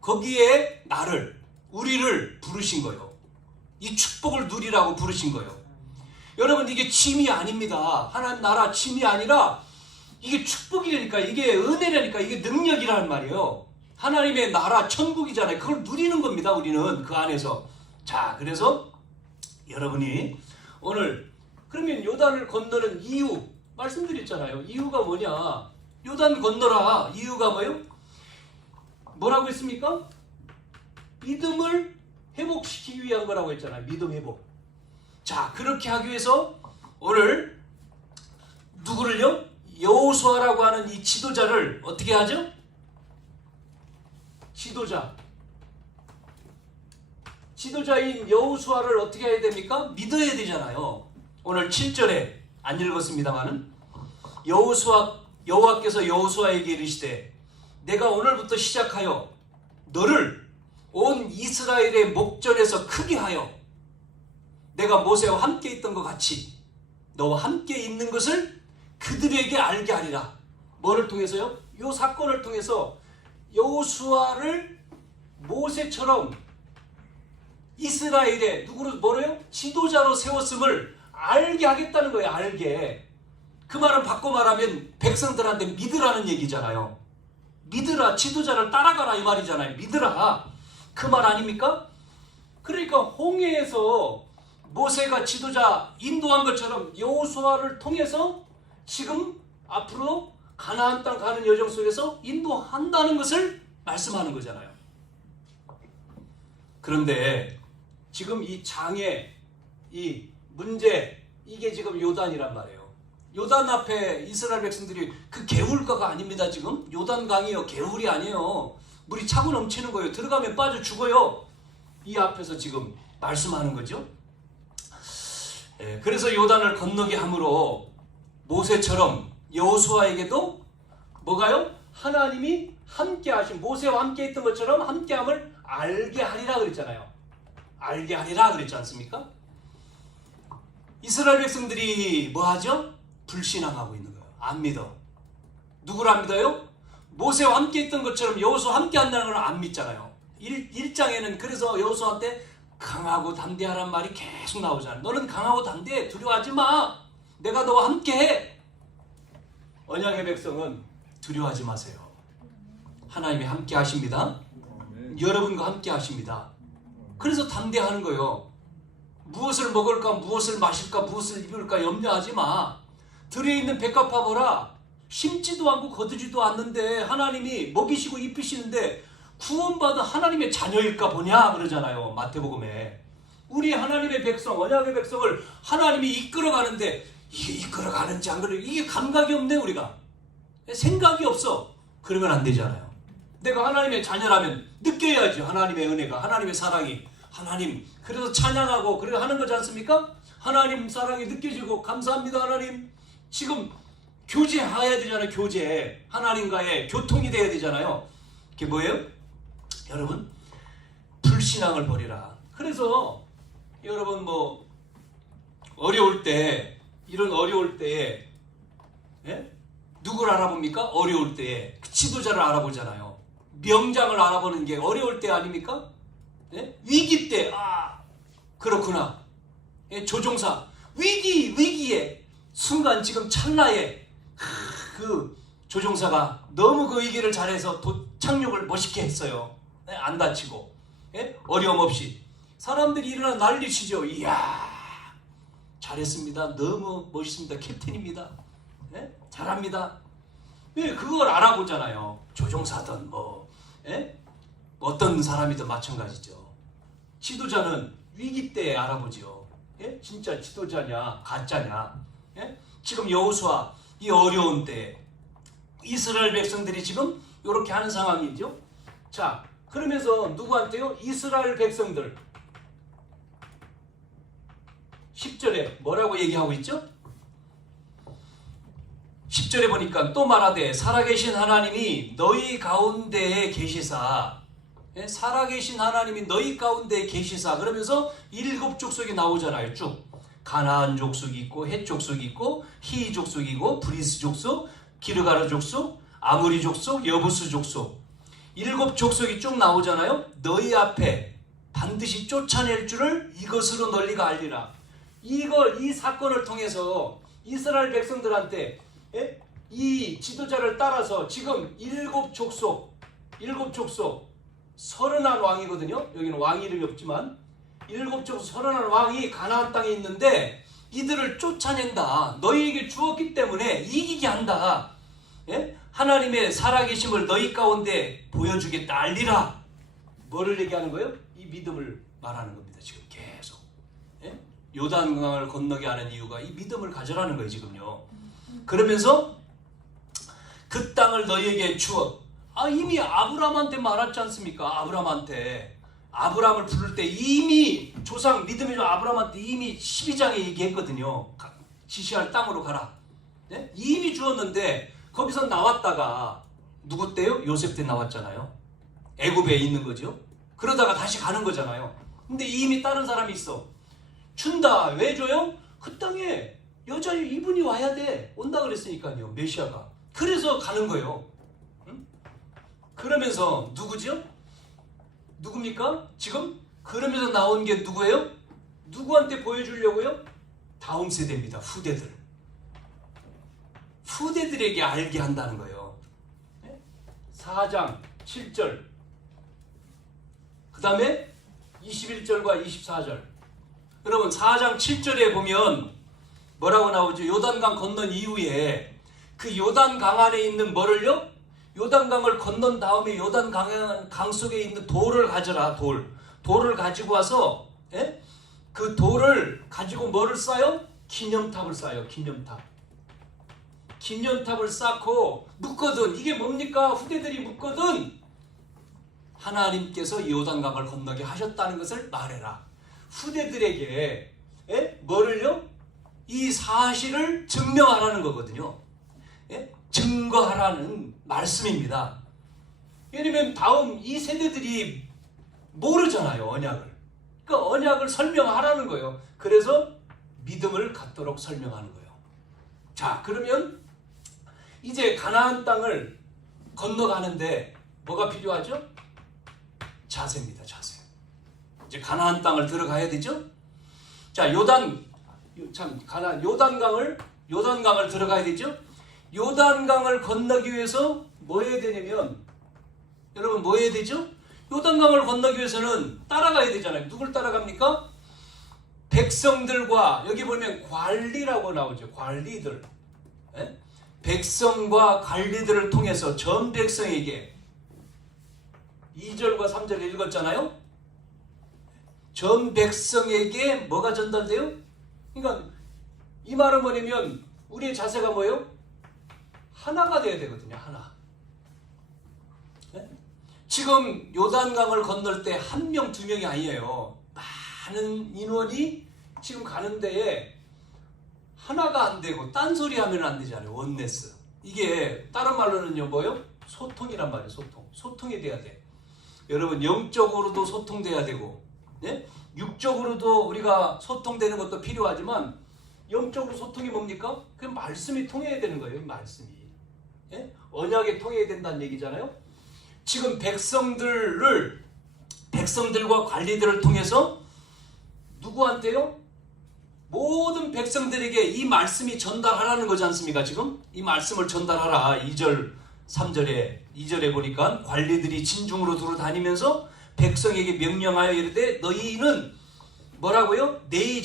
거기에 우리를 부르신 거예요. 이 축복을 누리라고 부르신 거예요. 여러분 이게 짐이 아닙니다. 하나님 나라 짐이 아니라 이게 축복이라니까, 이게 은혜라니까, 이게 능력이라는 말이에요. 하나님의 나라 천국이잖아요. 그걸 누리는 겁니다. 우리는 그 안에서. 자, 그래서 여러분이 오늘 그러면 요단을 건너는 이유 말씀드렸잖아요. 이유가 뭐냐? 요단 건너라. 이유가 뭐라고 했습니까? 믿음을 회복시키기 위한 거라고 했잖아요. 믿음 회복. 자, 그렇게 하기 위해서 오늘 누구를요? 여호수아라고 하는 이 지도자를 어떻게 하죠? 지도자인 여호수아를 어떻게 해야 됩니까? 믿어야 되잖아요. 오늘 7절에 안 읽었습니다만은 여호와께서 여호수아에게 이르시되 내가 오늘부터 시작하여 너를 온 이스라엘의 목전에서 크게 하여 내가 모세와 함께 있던 것 같이 너와 함께 있는 것을 그들에게 알게 하리라. 뭐를 통해서요? 이 사건을 통해서 여호수아를 모세처럼 이스라엘의 뭐래요? 지도자로 세웠음을 알게 하겠다는 거예요. 알게. 그 말은 바꿔 말하면 백성들한테 믿으라는 얘기잖아요. 믿으라. 지도자를 따라가라 이 말이잖아요. 믿으라. 그 말 아닙니까? 그러니까 홍해에서 모세가 지도자 인도한 것처럼 여호수아를 통해서 지금 앞으로 가나안 땅 가는 여정 속에서 인도한다는 것을 말씀하는 거잖아요. 그런데 지금 이 장애, 이 문제, 이게 지금 요단이란 말이에요. 요단 앞에 이스라엘 백성들이 그 개울가가 아닙니다. 지금 요단강이요, 개울이 아니에요. 물이 차고 넘치는 거예요. 들어가면 빠져 죽어요. 이 앞에서 지금 말씀하는 거죠. 그래서 요단을 건너게 함으로 모세처럼 여호수아에게도 뭐가요? 하나님이 함께 하신, 모세와 함께 있던 것처럼 함께함을 알게 하리라 그랬잖아요. 알게 하리라 그랬지 않습니까? 이스라엘 백성들이 뭐 하죠? 불신앙하고 있는 거예요. 안 믿어. 누구를 안 믿어요? 모세와 함께 있던 것처럼 여호수아 함께 한다는 걸 안 믿잖아요. 1장에는 그래서 여호수아한테 강하고 담대하란 말이 계속 나오잖아요. 너는 강하고 담대해. 두려워하지 마. 내가 너와 함께 해. 언약의 백성은 두려워하지 마세요. 하나님이 함께 하십니다. 여러분과 함께 하십니다. 그래서 담대하는 거예요. 무엇을 먹을까, 무엇을 마실까, 무엇을 입을까 염려하지 마. 들에 있는 백합화 보라. 심지도 않고 거두지도 않는데 하나님이 먹이시고 입히시는데 구원받은 하나님의 자녀일까 보냐 그러잖아요. 마태복음에. 우리 하나님의 백성, 언약의 백성을 하나님이 이끌어가는데 이게 이끌어가는지 안 그래요? 이게 감각이 없네 우리가. 생각이 없어. 그러면 안 되잖아요. 내가 하나님의 자녀라면 느껴야지. 하나님의 은혜가, 하나님의 사랑이. 하나님, 그래서 찬양하고 그래 하는 거지 않습니까? 하나님 사랑이 느껴지고 감사합니다 하나님. 지금 교제해야 되잖아요. 교제. 하나님과의 교통이 돼야 되잖아요. 그게 뭐예요? 여러분, 불신앙을 버리라. 그래서 여러분 뭐 어려울 때, 이런 어려울 때에 누구를 알아봅니까? 어려울 때에 지도자를 알아보잖아요. 명장을 알아보는 게 어려울 때 아닙니까? 위기 때, 그렇구나. 조종사, 위기에 순간 지금 찰나에 그 조종사가 너무 그 위기를 잘해서 착륙을 멋있게 했어요. 안 다치고 어려움 없이. 사람들이 일어나 난리치죠. 이야, 잘했습니다. 너무 멋있습니다. 캡틴입니다. 잘합니다. 그걸 알아보잖아요. 조종사든 뭐 어떤 사람이든 마찬가지죠. 지도자는 위기 때 알아보죠. 진짜 지도자냐 가짜냐. 지금 여호수아 이 어려운 때 이스라엘 백성들이 지금 이렇게 하는 상황이죠. 자, 그러면서 누구한테요? 이스라엘 백성들 10절에 뭐라고 얘기하고 있죠? 10절에 보니까 또 말하되 살아계신 하나님이 너희 가운데에 계시사, 살아계신 하나님이 너희 가운데에 계시사 그러면서 7 족속이 나오잖아요. 쭉 가나안 족속이 있고 헷 족속이 있고 히 족속이고 브리스 족속, 기르가르 족속, 아무리 족속, 여부스 족속 7 족속이 쭉 나오잖아요. 너희 앞에 반드시 쫓아낼 줄을 이것으로 너희가 알리라. 이 사건을 통해서 이스라엘 백성들한테 이 지도자를 따라서 지금 7 족속 31 왕이거든요. 여기는 왕 이름이 없지만 7 족속 31 왕이 가나안 땅에 있는데 이들을 쫓아낸다. 너희에게 주었기 때문에 이기게 한다. 하나님의 살아계심을 너희 가운데 보여주겠다. 알리라. 뭐를 얘기하는 거예요? 이 믿음을 말하는 겁니다. 지금 계속 요단강을 건너게 하는 이유가 이 믿음을 가져라는 거예요. 지금요. 그러면서 그 땅을 너희에게 주어. 이미 아브라함한테 말했지 않습니까? 아브라함을 부를 때 이미 조상 믿음의 조 아브라함한테 이미 12장에 얘기했거든요. 지시할 땅으로 가라. 네? 이미 주었는데 거기서 나왔다가 누구 때요? 요셉 때 나왔잖아요. 애굽에 있는 거죠. 그러다가 다시 가는 거잖아요. 근데 이미 다른 사람이 있어. 준다. 왜 줘요? 그 땅에 여자 이분이 와야 돼. 온다 그랬으니까요. 메시아가. 그래서 가는 거예요. 응? 그러면서 누구죠? 누굽니까? 지금 그러면서 나온 게 누구예요? 누구한테 보여주려고요? 다음 세대입니다. 후대들에게 알게 한다는 거예요. 4장 7절 그 다음에 21절과 24절. 여러분 4장 7절에 보면 뭐라고 나오죠? 요단강 건넌 이후에 그 요단강 안에 있는 뭐를요? 요단강을 건넌 다음에 요단강 속에 있는 돌을 가져라. 돌을 가지고 와서 그 돌을 가지고 뭐를 쌓아요? 기념탑을 쌓아요. 기념탑을 쌓고 묻거든. 이게 뭡니까? 후대들이 묻거든. 하나님께서 요단강을 건너게 하셨다는 것을 말해라. 후대들에게 뭐를요? 이 사실을 증명하라는 거거든요. 증거하라는 말씀입니다. 왜냐면 다음 이 세대들이 모르잖아요. 언약을. 그러니까 언약을 설명하라는 거예요. 그래서 믿음을 갖도록 설명하는 거예요. 자, 그러면 이제 가나안 땅을 건너가는데 뭐가 필요하죠? 자세입니다. 자세. 이제 가나안 땅을 들어가야 되죠? 자, 요단강을 들어가야 되죠? 요단강을 건너기 위해서 뭐 해야 되냐면, 여러분 뭐 해야 되죠? 요단강을 건너기 위해서는 따라가야 되잖아요. 누굴 따라갑니까? 백성들과, 여기 보면 관리라고 나오죠. 관리들. 백성과 관리들을 통해서 전 백성에게 2절과 3절 읽었잖아요. 전 백성에게 뭐가 전달돼요? 그러니까 이 말은 뭐냐면 우리의 자세가 뭐예요? 하나가 돼야 되거든요. 하나. 지금 요단강을 건널 때 한 명, 두 명이 아니에요. 많은 인원이 지금 가는 데에 하나가 안 되고 딴소리 하면 안 되잖아요. 원네스. 이게 다른 말로는요 뭐요? 소통이란 말이에요. 소통이 돼야 돼. 여러분 영적으로도 소통돼야 되고 육적으로도 우리가 소통되는 것도 필요하지만 영적으로 소통이 뭡니까? 그 말씀이 통해야 되는 거예요. 말씀이. 언약에 통해야 된다는 얘기잖아요. 지금 백성들과 관리들을 통해서 누구한테요? 모든 백성들에게 이 말씀이 전달하라는 거지 않습니까? 지금 이 말씀을 전달하라. 2절 3절에 2절에 보니까 관리들이 진중으로 두루 다니면서 백성에게 명령하여 이르되 너희는 뭐라고요? 내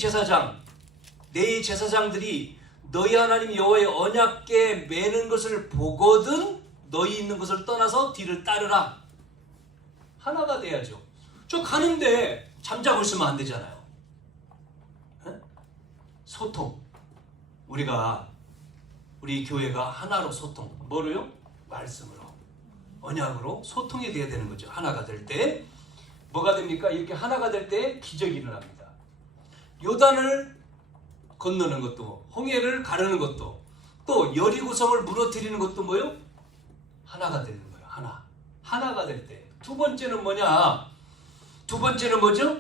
제사장들이 너희 하나님 여호와의 언약궤 매는 것을 보거든 너희 있는 것을 떠나서 뒤를 따르라. 하나가 돼야죠. 저 가는데 잠자고 있으면 안 되잖아요. 소통. 우리 교회가 하나로 소통. 뭐로요? 말씀으로. 언약으로 소통이 돼야 되는 거죠. 하나가 될 때. 뭐가 됩니까? 이렇게 하나가 될 때 기적이 일어납니다. 요단을 건너는 것도, 홍해를 가르는 것도, 또 여리고성을 무너뜨리는 것도 뭐요? 하나가 되는 거예요. 하나가 될 때. 두 번째는 뭐냐? 두 번째는 뭐죠?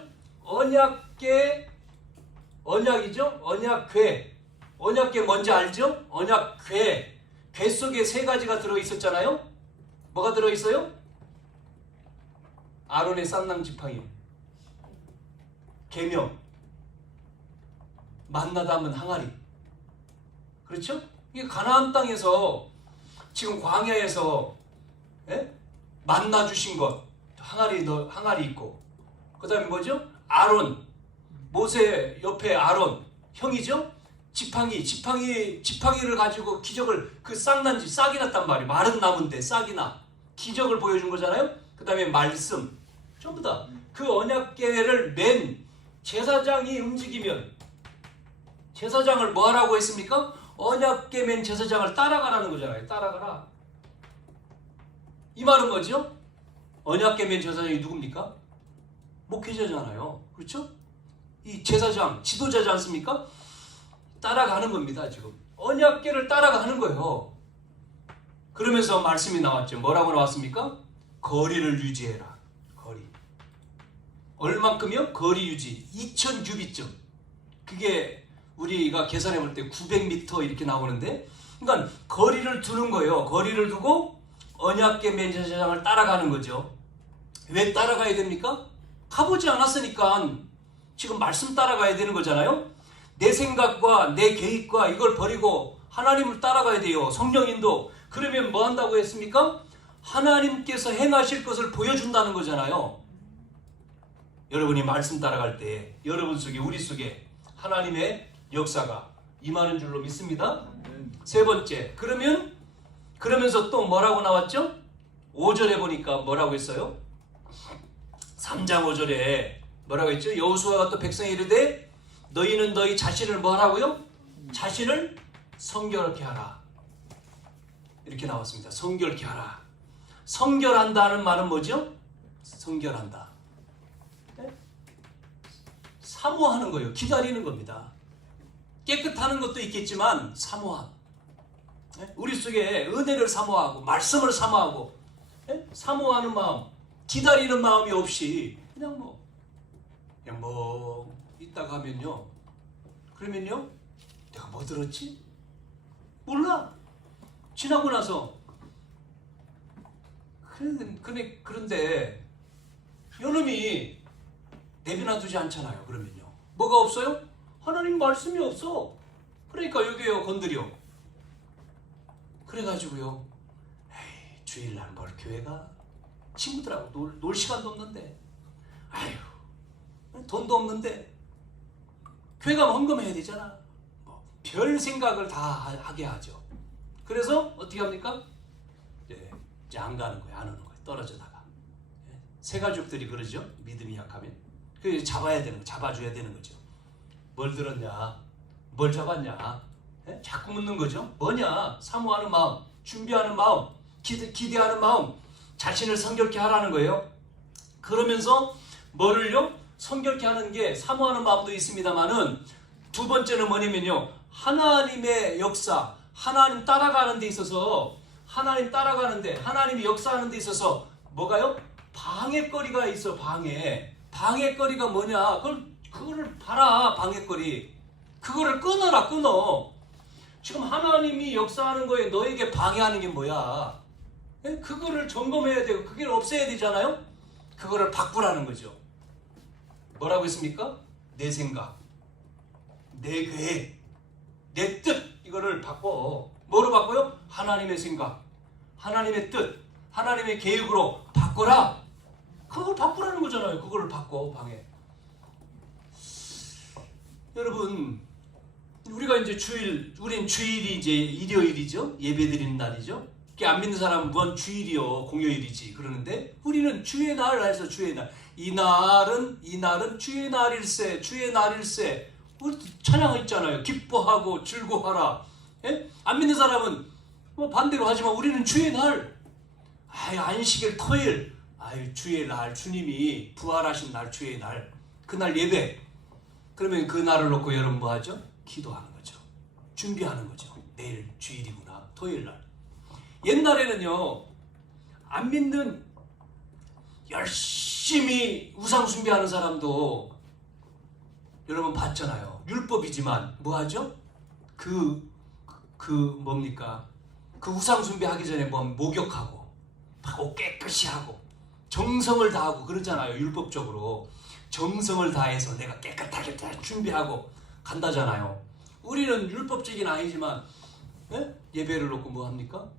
언약이죠? 언약궤. 언약궤 뭔지 알죠? 언약궤. 궤 속에 세 가지가 들어있었잖아요? 뭐가 들어있어요? 아론의 쌍랑 지팡이, 계명, 만나다 하면 항아리. 그렇죠? 이게 가나안 땅에서 지금 광야에서 만나 주신 것, 항아리 있고, 그 다음에 뭐죠? 아론, 모세 옆에 아론 형이죠? 지팡이를 가지고 기적을, 그 싹난지 싹이 났단 말이에요. 마른 나무인데 싹이 나 기적을 보여준 거잖아요. 그 다음에 말씀, 전부 다 그 언약궤를 맨 제사장이 움직이면, 제사장을 뭐 하라고 했습니까? 언약궤 맨 제사장을 따라가라는 거잖아요. 따라가라. 이 말은 뭐죠? 언약궤 제사장이 누굽니까? 목회자잖아요. 그렇죠? 이 제사장, 지도자지 않습니까? 따라가는 겁니다. 지금 언약궤를 따라가는 거예요. 그러면서 말씀이 나왔죠. 뭐라고 나왔습니까? 거리를 유지해라. 거리. 얼만큼이요? 거리 유지. 2000규비점. 그게 우리가 계산해 볼 때 900m 이렇게 나오는데, 그러니까 거리를 두는 거예요. 거리를 두고 언약궤 제사장을 따라가는 거죠. 왜 따라가야 됩니까? 가보지 않았으니까 지금 말씀 따라가야 되는 거잖아요. 내 생각과 내 계획과 이걸 버리고 하나님을 따라가야 돼요. 성령인도. 그러면 뭐 한다고 했습니까? 하나님께서 행하실 것을 보여준다는 거잖아요. 여러분이 말씀 따라갈 때 여러분 속에, 우리 속에 하나님의 역사가 임하는 줄로 믿습니다. 세 번째, 그러면서 또 뭐라고 나왔죠? 5절에 보니까 뭐라고 했어요? 3장 5절에 뭐라고 했죠? 여호수아가 또 백성에 이르되 너희는 너희 자신을 뭐 하라고요? 자신을 성결케 하라. 이렇게 나왔습니다. 성결케 하라. 성결한다는 말은 뭐죠? 성결한다. 네? 사모하는 거예요. 기다리는 겁니다. 깨끗하는 것도 있겠지만 사모함. 네? 우리 속에 은혜를 사모하고 말씀을 사모하고, 네? 사모하는 마음, 기다리는 마음이 없이 그냥 뭐 이따가 하면요. 그러면요. 내가 뭐 들었지? 몰라. 지나고 나서. 그런데 여놈이 내비놔두지 않잖아요. 그러면요. 뭐가 없어요? 하나님 말씀이 없어. 그러니까 여기요 건드려. 그래가지고요. 에이, 주일날 뭘 교회가 친구들하고 놀 시간도 없는데, 아휴, 돈도 없는데 교회가 헌금해야 되잖아. 별 생각을 다 하게 하죠. 그래서 어떻게 합니까? 이제 안 가는 거예요. 안 오는 거예요. 떨어져다가. 새 가족들이 그러죠. 믿음이 약하면. 그 잡아야 되는 거, 잡아줘야 되는 거죠. 뭘 들었냐? 뭘 잡았냐? 자꾸 묻는 거죠. 뭐냐? 사모하는 마음, 준비하는 마음, 기대하는 마음, 자신을 성결케 하라는 거예요. 그러면서 뭐를요? 성결케 하는 게 사모하는 마음도 있습니다만은 두 번째는 뭐냐면요. 하나님의 역사, 하나님 따라가는 데 있어서, 하나님이 역사하는 데 있어서 뭐가요? 방해거리가 있어. 방해거리가 뭐냐? 그거를 봐라. 방해거리. 그거를 끊어. 지금 하나님이 역사하는 거에 너에게 방해하는 게 뭐야? 그거를 점검해야 되고 그게 없애야 되잖아요. 그거를 바꾸라는 거죠. 뭐라고 했습니까? 내 생각, 내 계획, 내 뜻, 이거를 바꿔. 뭐로 바꿔요? 하나님의 생각, 하나님의 뜻, 하나님의 계획으로 바꿔라. 그걸 바꾸라는 거잖아요. 그걸 바꿔. 방해. 여러분, 우리가 이제 우린 주일이 이제 일요일이죠. 예배드리는 날이죠. 안 믿는 사람은 무한 주일이요, 공휴일이지 그러는데, 우리는 주의 날 해서 주의 날. 이 날은 주의 날일세. 우리 찬양을 있잖아요. 기뻐하고 즐거워하라. 예? 안 믿는 사람은 뭐 반대로 하지만 우리는 주의 날. 안식일 토일. 주의 날, 주님이 부활하신 날, 주의 날. 그날 예배. 그러면 그 날을 놓고 여러분 뭐 하죠? 기도하는 거죠. 준비하는 거죠. 내일 주일이구나. 토요일 날. 옛날에는요, 안 믿는 열심히 우상 숭배하는 사람도 여러분 봤잖아요. 율법이지만 뭐 하죠? 뭡니까? 그 우상 숭배하기 전에 뭐 목욕하고 깨끗이 하고 정성을 다하고 그러잖아요. 율법적으로 정성을 다해서 내가 깨끗하게 다 준비하고 간다잖아요. 우리는 율법적인 아니지만 예배를 놓고 뭐 합니까?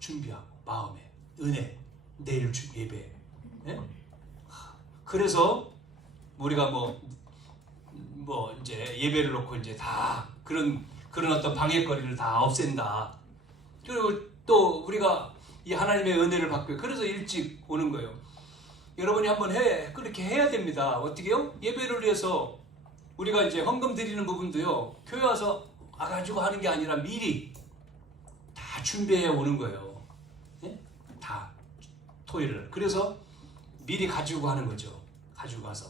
준비하고 마음에 은혜, 내일 예배. 그래서 우리가 뭐 이제 예배를 놓고 이제 다 그런 어떤 방해거리를 다 없앤다. 그리고 또 우리가 이 하나님의 은혜를 받고, 그래서 일찍 오는 거예요. 여러분이 한번 그렇게 해야 됩니다. 어떻게요? 예배를 위해서 우리가 이제 헌금 드리는 부분도요, 교회 와서 가지고 하는 게 아니라 미리 다 준비해 오는 거예요. 다 토요일. 그래서 미리 가지고 가는 거죠. 가지고 가서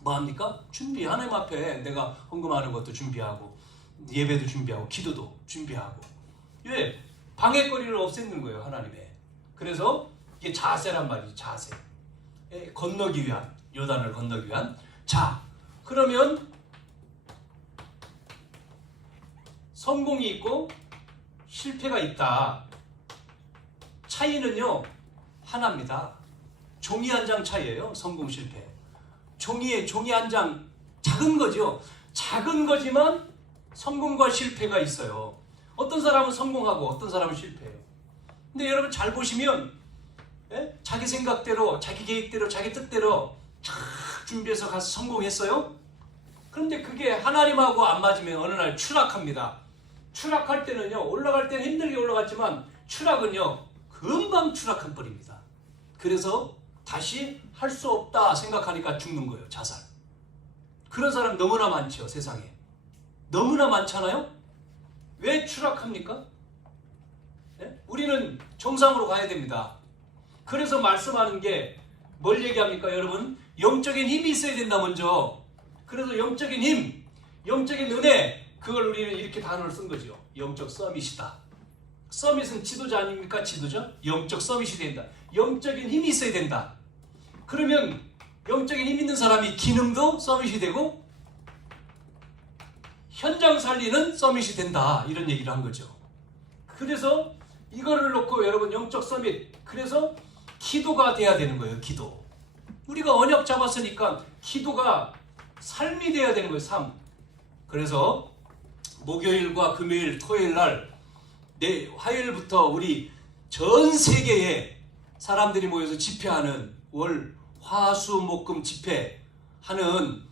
뭐 합니까? 준비. 하나님 앞에 내가 헌금하는 것도 준비하고 예배도 준비하고 기도도 준비하고. 왜? 방해거리를 없애는 거예요, 하나님의. 그래서 이게 자세란 말이죠. 자세. 건너기 위한, 요단을 건너기 위한. 자, 그러면 성공이 있고 실패가 있다. 차이는요 하나입니다. 종이 한 장 차이예요. 성공 실패. 종이 한 장 작은 거죠. 작은 거지만 성공과 실패가 있어요. 어떤 사람은 성공하고 어떤 사람은 실패해요. 근데 여러분 잘 보시면 자기 생각대로, 자기 계획대로, 자기 뜻대로 쫙 준비해서 가서 성공했어요. 그런데 그게 하나님하고 안 맞으면 어느 날 추락합니다. 추락할 때는요, 올라갈 때는 힘들게 올라갔지만 추락은요 금방 추락한 뻔입니다. 그래서 다시 할 수 없다 생각하니까 죽는 거예요. 자살. 그런 사람 너무나 많죠. 세상에 너무나 많잖아요. 왜 추락합니까? 우리는 정상으로 가야 됩니다. 그래서 말씀하는 게 뭘 얘기합니까 여러분? 영적인 힘이 있어야 된다 먼저. 그래서 영적인 힘, 영적인 은혜, 그걸 우리는 이렇게 단어를 쓴 거죠. 영적 서밋이다. 서밋은 지도자 아닙니까? 지도자? 영적 서밋이 된다. 영적인 힘이 있어야 된다. 그러면 영적인 힘 있는 사람이 기능도 서밋이 되고 현장 살리는 서밋이 된다. 이런 얘기를 한 거죠. 그래서 이거를 놓고 여러분 영적 서밋, 그래서 기도가 돼야 되는 거예요. 기도. 우리가 언약 잡았으니까 기도가 삶이 돼야 되는 거예요. 삶. 그래서 목요일과 금요일, 토요일 날, 화요일부터 우리 전 세계에 사람들이 모여서 집회하는 월, 화, 수, 목, 금 집회하는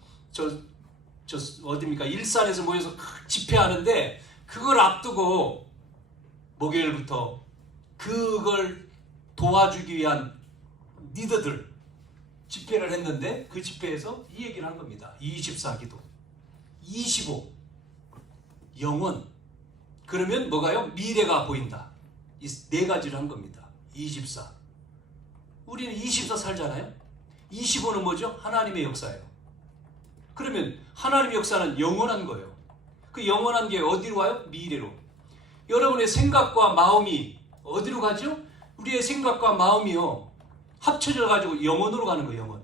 어디입니까? 일산에서 모여서 집회하는데 그걸 앞두고 목요일부터 그걸 도와주기 위한 리더들 집회를 했는데 그 집회에서 이 얘기를 한 겁니다. 24기도, 25 영원. 그러면 뭐가요? 미래가 보인다. 이 네 가지를 한 겁니다. 24. 우리는 24 살잖아요. 25는 뭐죠? 하나님의 역사예요. 그러면 하나님의 역사는 영원한 거예요. 그 영원한 게 어디로 와요? 미래로. 여러분의 생각과 마음이 어디로 가죠? 우리의 생각과 마음이요 합쳐져 가지고 영원으로 가는 거예요. 영원.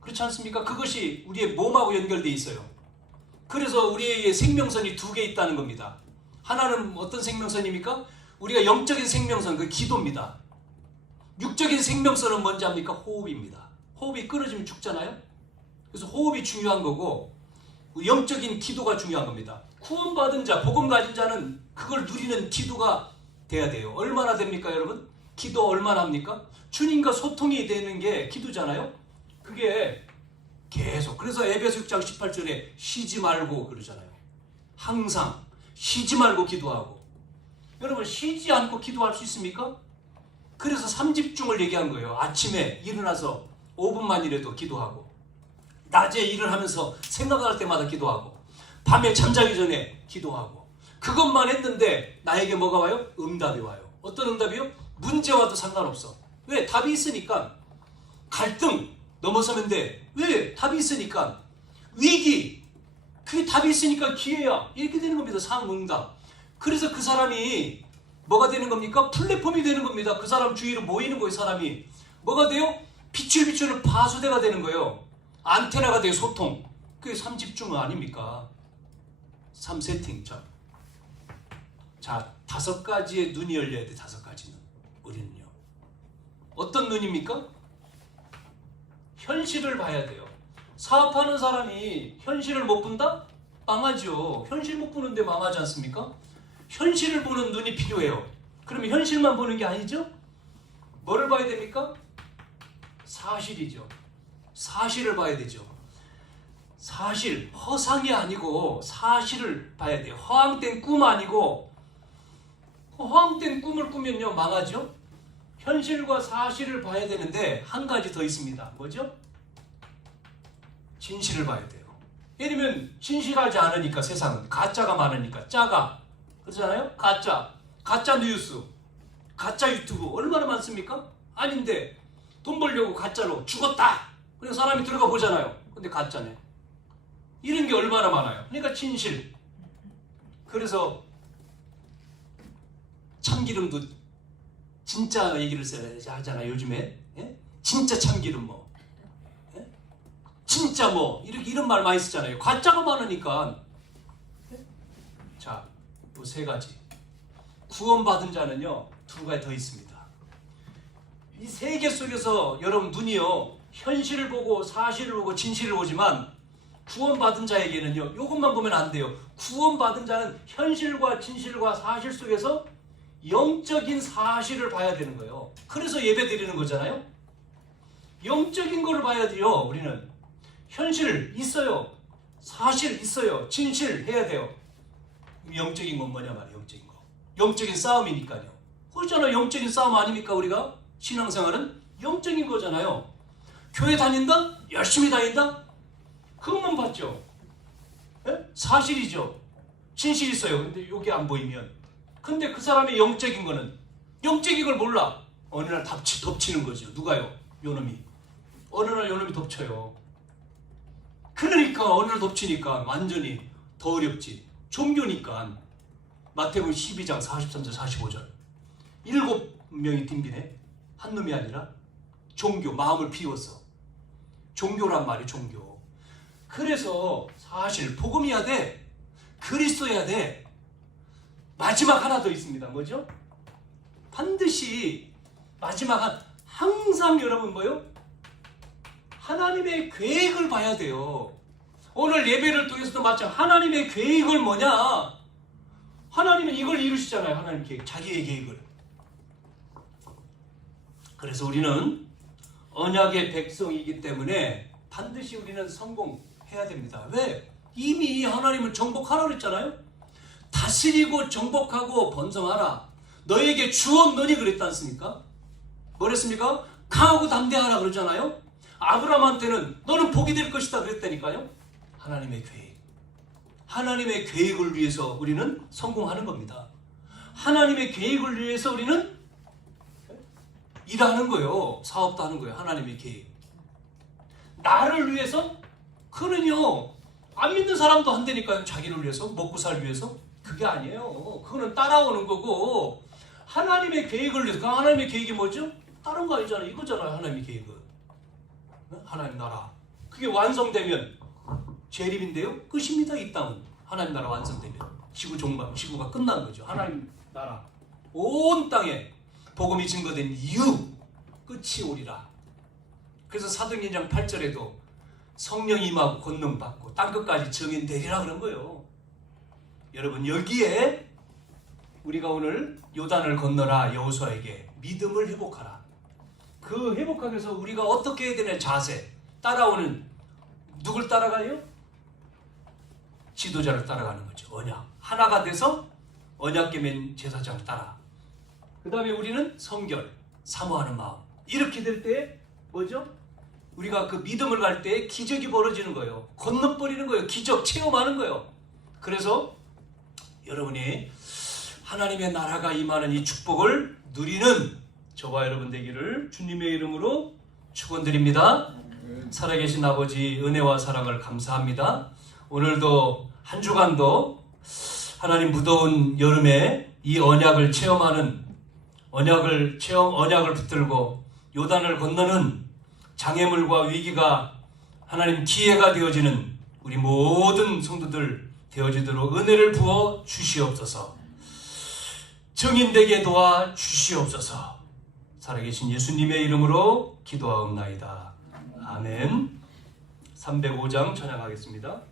그렇지 않습니까? 그것이 우리의 몸하고 연결되어 있어요. 그래서 우리에게 생명선이 두 개 있다는 겁니다. 하나는 어떤 생명선입니까? 우리가 영적인 생명선, 그 기도입니다. 육적인 생명선은 뭔지 압니까? 호흡입니다. 호흡이 끊어지면 죽잖아요. 그래서 호흡이 중요한 거고 영적인 기도가 중요한 겁니다. 구원받은 자, 복음 가진 자는 그걸 누리는 기도가 돼야 돼요. 얼마나 됩니까 여러분? 기도 얼마나 합니까? 주님과 소통이 되는 게 기도잖아요. 그게 계속. 그래서 에베소 6장 18절에 쉬지 말고 그러잖아요. 항상 쉬지 말고 기도하고. 여러분 쉬지 않고 기도할 수 있습니까? 그래서 3집중을 얘기한 거예요. 아침에 일어나서 5분만이라도 기도하고, 낮에 일을 하면서 생각할 때마다 기도하고, 밤에 잠자기 전에 기도하고. 그것만 했는데 나에게 뭐가 와요? 응답이 와요. 어떤 응답이요? 문제 와도 상관없어. 왜? 답이 있으니까. 갈등 넘어서면 돼. 왜? 답이 있으니까. 위기, 그게 답이 있으니까 기회야. 이렇게 되는 겁니다. 상응답. 그래서 그 사람이 뭐가 되는 겁니까? 플랫폼이 되는 겁니다. 그 사람 주위로 모이는 거예요. 사람이 뭐가 돼요? 빛을 비추는 파수대가 되는 거예요. 안테나가 돼요. 소통. 그게 3집중 아닙니까? 3세팅. 자, 5가지의 눈이 열려야 돼. 5가지는. 우리는요. 어떤 눈입니까? 현실을 봐야 돼요. 사업하는 사람이 현실을 못 본다? 망하죠. 현실 못 보는데 망하지 않습니까? 현실을 보는 눈이 필요해요. 그러면 현실만 보는 게 아니죠? 뭐를 봐야 됩니까? 사실이죠. 사실을 봐야 되죠. 사실, 허상이 아니고 사실을 봐야 돼요. 허황된 꿈 아니고, 허황된 꿈을 꾸면요 망하죠. 현실과 사실을 봐야 되는데 한 가지 더 있습니다. 뭐죠? 진실을 봐야 돼요. 예를 들면 진실하지 않으니까 세상은 가짜가 많으니까 짜가 그렇잖아요. 가짜 뉴스, 가짜 유튜브 얼마나 많습니까? 아닌데 돈 벌려고 가짜로 죽었다. 그냥 사람이 들어가 보잖아요. 근데 가짜네. 이런 게 얼마나 많아요. 그러니까 진실. 그래서 참기름도 진짜 얘기를 써야 하잖아요. 요즘에. 예? 진짜 참기름 뭐. 예? 진짜 뭐. 이런 말 많이 쓰잖아요. 가짜가 많으니까. 예? 자, 요 세 가지. 구원받은 자는요, 두 가지 더 있습니다. 이 세 개 속에서 여러분 눈이요, 현실을 보고 사실을 보고 진실을 보지만 구원받은 자에게는요, 이것만 보면 안 돼요. 구원받은 자는 현실과 진실과 사실 속에서 영적인 사실을 봐야 되는 거예요. 그래서 예배 드리는 거잖아요. 영적인 거를 봐야 돼요. 우리는 현실 있어요, 사실 있어요, 진실 해야 돼요. 영적인 건 뭐냐 말이에요. 영적인 거, 영적인 싸움이니까요. 그렇잖아요. 영적인 싸움 아닙니까? 우리가 신앙생활은 영적인 거잖아요. 교회 다닌다? 열심히 다닌다? 그것만 봤죠. 예? 사실이죠. 진실이 있어요. 근데 이게 안 보이면. 근데 그 사람의 영적인 거는, 영적인 걸 몰라. 어느 날 덮치는 거죠. 누가요? 요놈이. 어느 날 요놈이 덮쳐요. 그러니까 어느 날 덮치니까 완전히 더 어렵지. 종교니까. 마태복음 12장 43절 45절. 7명이 딘비네. 한 놈이 아니라 종교, 마음을 비웠어. 종교란 말이 종교. 그래서 사실 복음이어야 돼. 그리스도여야 돼. 마지막 하나 더 있습니다. 뭐죠? 반드시 마지막 항상 여러분 뭐요? 하나님의 계획을 봐야 돼요. 오늘 예배를 통해서도 마찬가지. 하나님의 계획을 뭐냐? 하나님은 이걸 이루시잖아요. 하나님 계획, 자기의 계획을. 그래서 우리는 언약의 백성이기 때문에 반드시 우리는 성공해야 됩니다. 왜? 이미 하나님은 정복하라고 했잖아요. 다스리고 정복하고 번성하라. 너에게 주었노니 그랬지 않습니까? 뭐랬습니까? 강하고 담대하라 그러잖아요. 아브라함한테는 너는 복이 될 것이다 그랬다니까요. 하나님의 계획. 하나님의 계획을 위해서 우리는 성공하는 겁니다. 하나님의 계획을 위해서 우리는 일하는 거예요. 사업도 하는 거예요. 하나님의 계획. 나를 위해서? 그는요, 안 믿는 사람도 한다니까요. 자기를 위해서, 먹고 살기 위해서. 그게 아니에요. 그거는 따라오는 거고, 하나님의 계획을 위해서. 그 하나님의 계획이 뭐죠? 다른 거 아니잖아요. 이거잖아요. 하나님의 계획은. 하나님 나라. 그게 완성되면 재림인데요. 끝입니다. 이 땅은. 하나님 나라 완성되면. 지구 종말, 지구가 끝난 거죠. 하나님 나라. 온 땅에 복음이 증거된 이유, 끝이 오리라. 그래서 사도행전 8절에도 성령 임하고 권능 받고 땅끝까지 증인되리라 그런 거예요. 여러분, 여기에 우리가 오늘 요단을 건너라 여호수아에게 믿음을 회복하라. 그 회복하기 위해서 우리가 어떻게 해야 되냐? 자세. 따라오는, 누굴 따라가요? 지도자를 따라가는 거죠. 언약. 하나가 돼서 언약궤 맨 제사장을 따라. 그 다음에 우리는 성결, 사모하는 마음. 이렇게 될 때 뭐죠? 우리가 그 믿음을 갈 때 기적이 벌어지는 거예요. 건너버리는 거예요. 기적 체험하는 거예요. 그래서 여러분이 하나님의 나라가 임하는 이 축복을 누리는 저와 여러분 되기를 주님의 이름으로 축원드립니다. 살아계신 아버지, 은혜와 사랑을 감사합니다. 오늘도 한 주간도 하나님 무더운 여름에 이 언약을 체험하는, 언약을 붙들고 요단을 건너는 장애물과 위기가 하나님 기회가 되어지는 우리 모든 성도들 되어지도록 은혜를 부어 주시옵소서. 증인되게 도와 주시옵소서. 살아계신 예수님의 이름으로 기도하옵나이다. 아멘. 305장 찬양하겠습니다.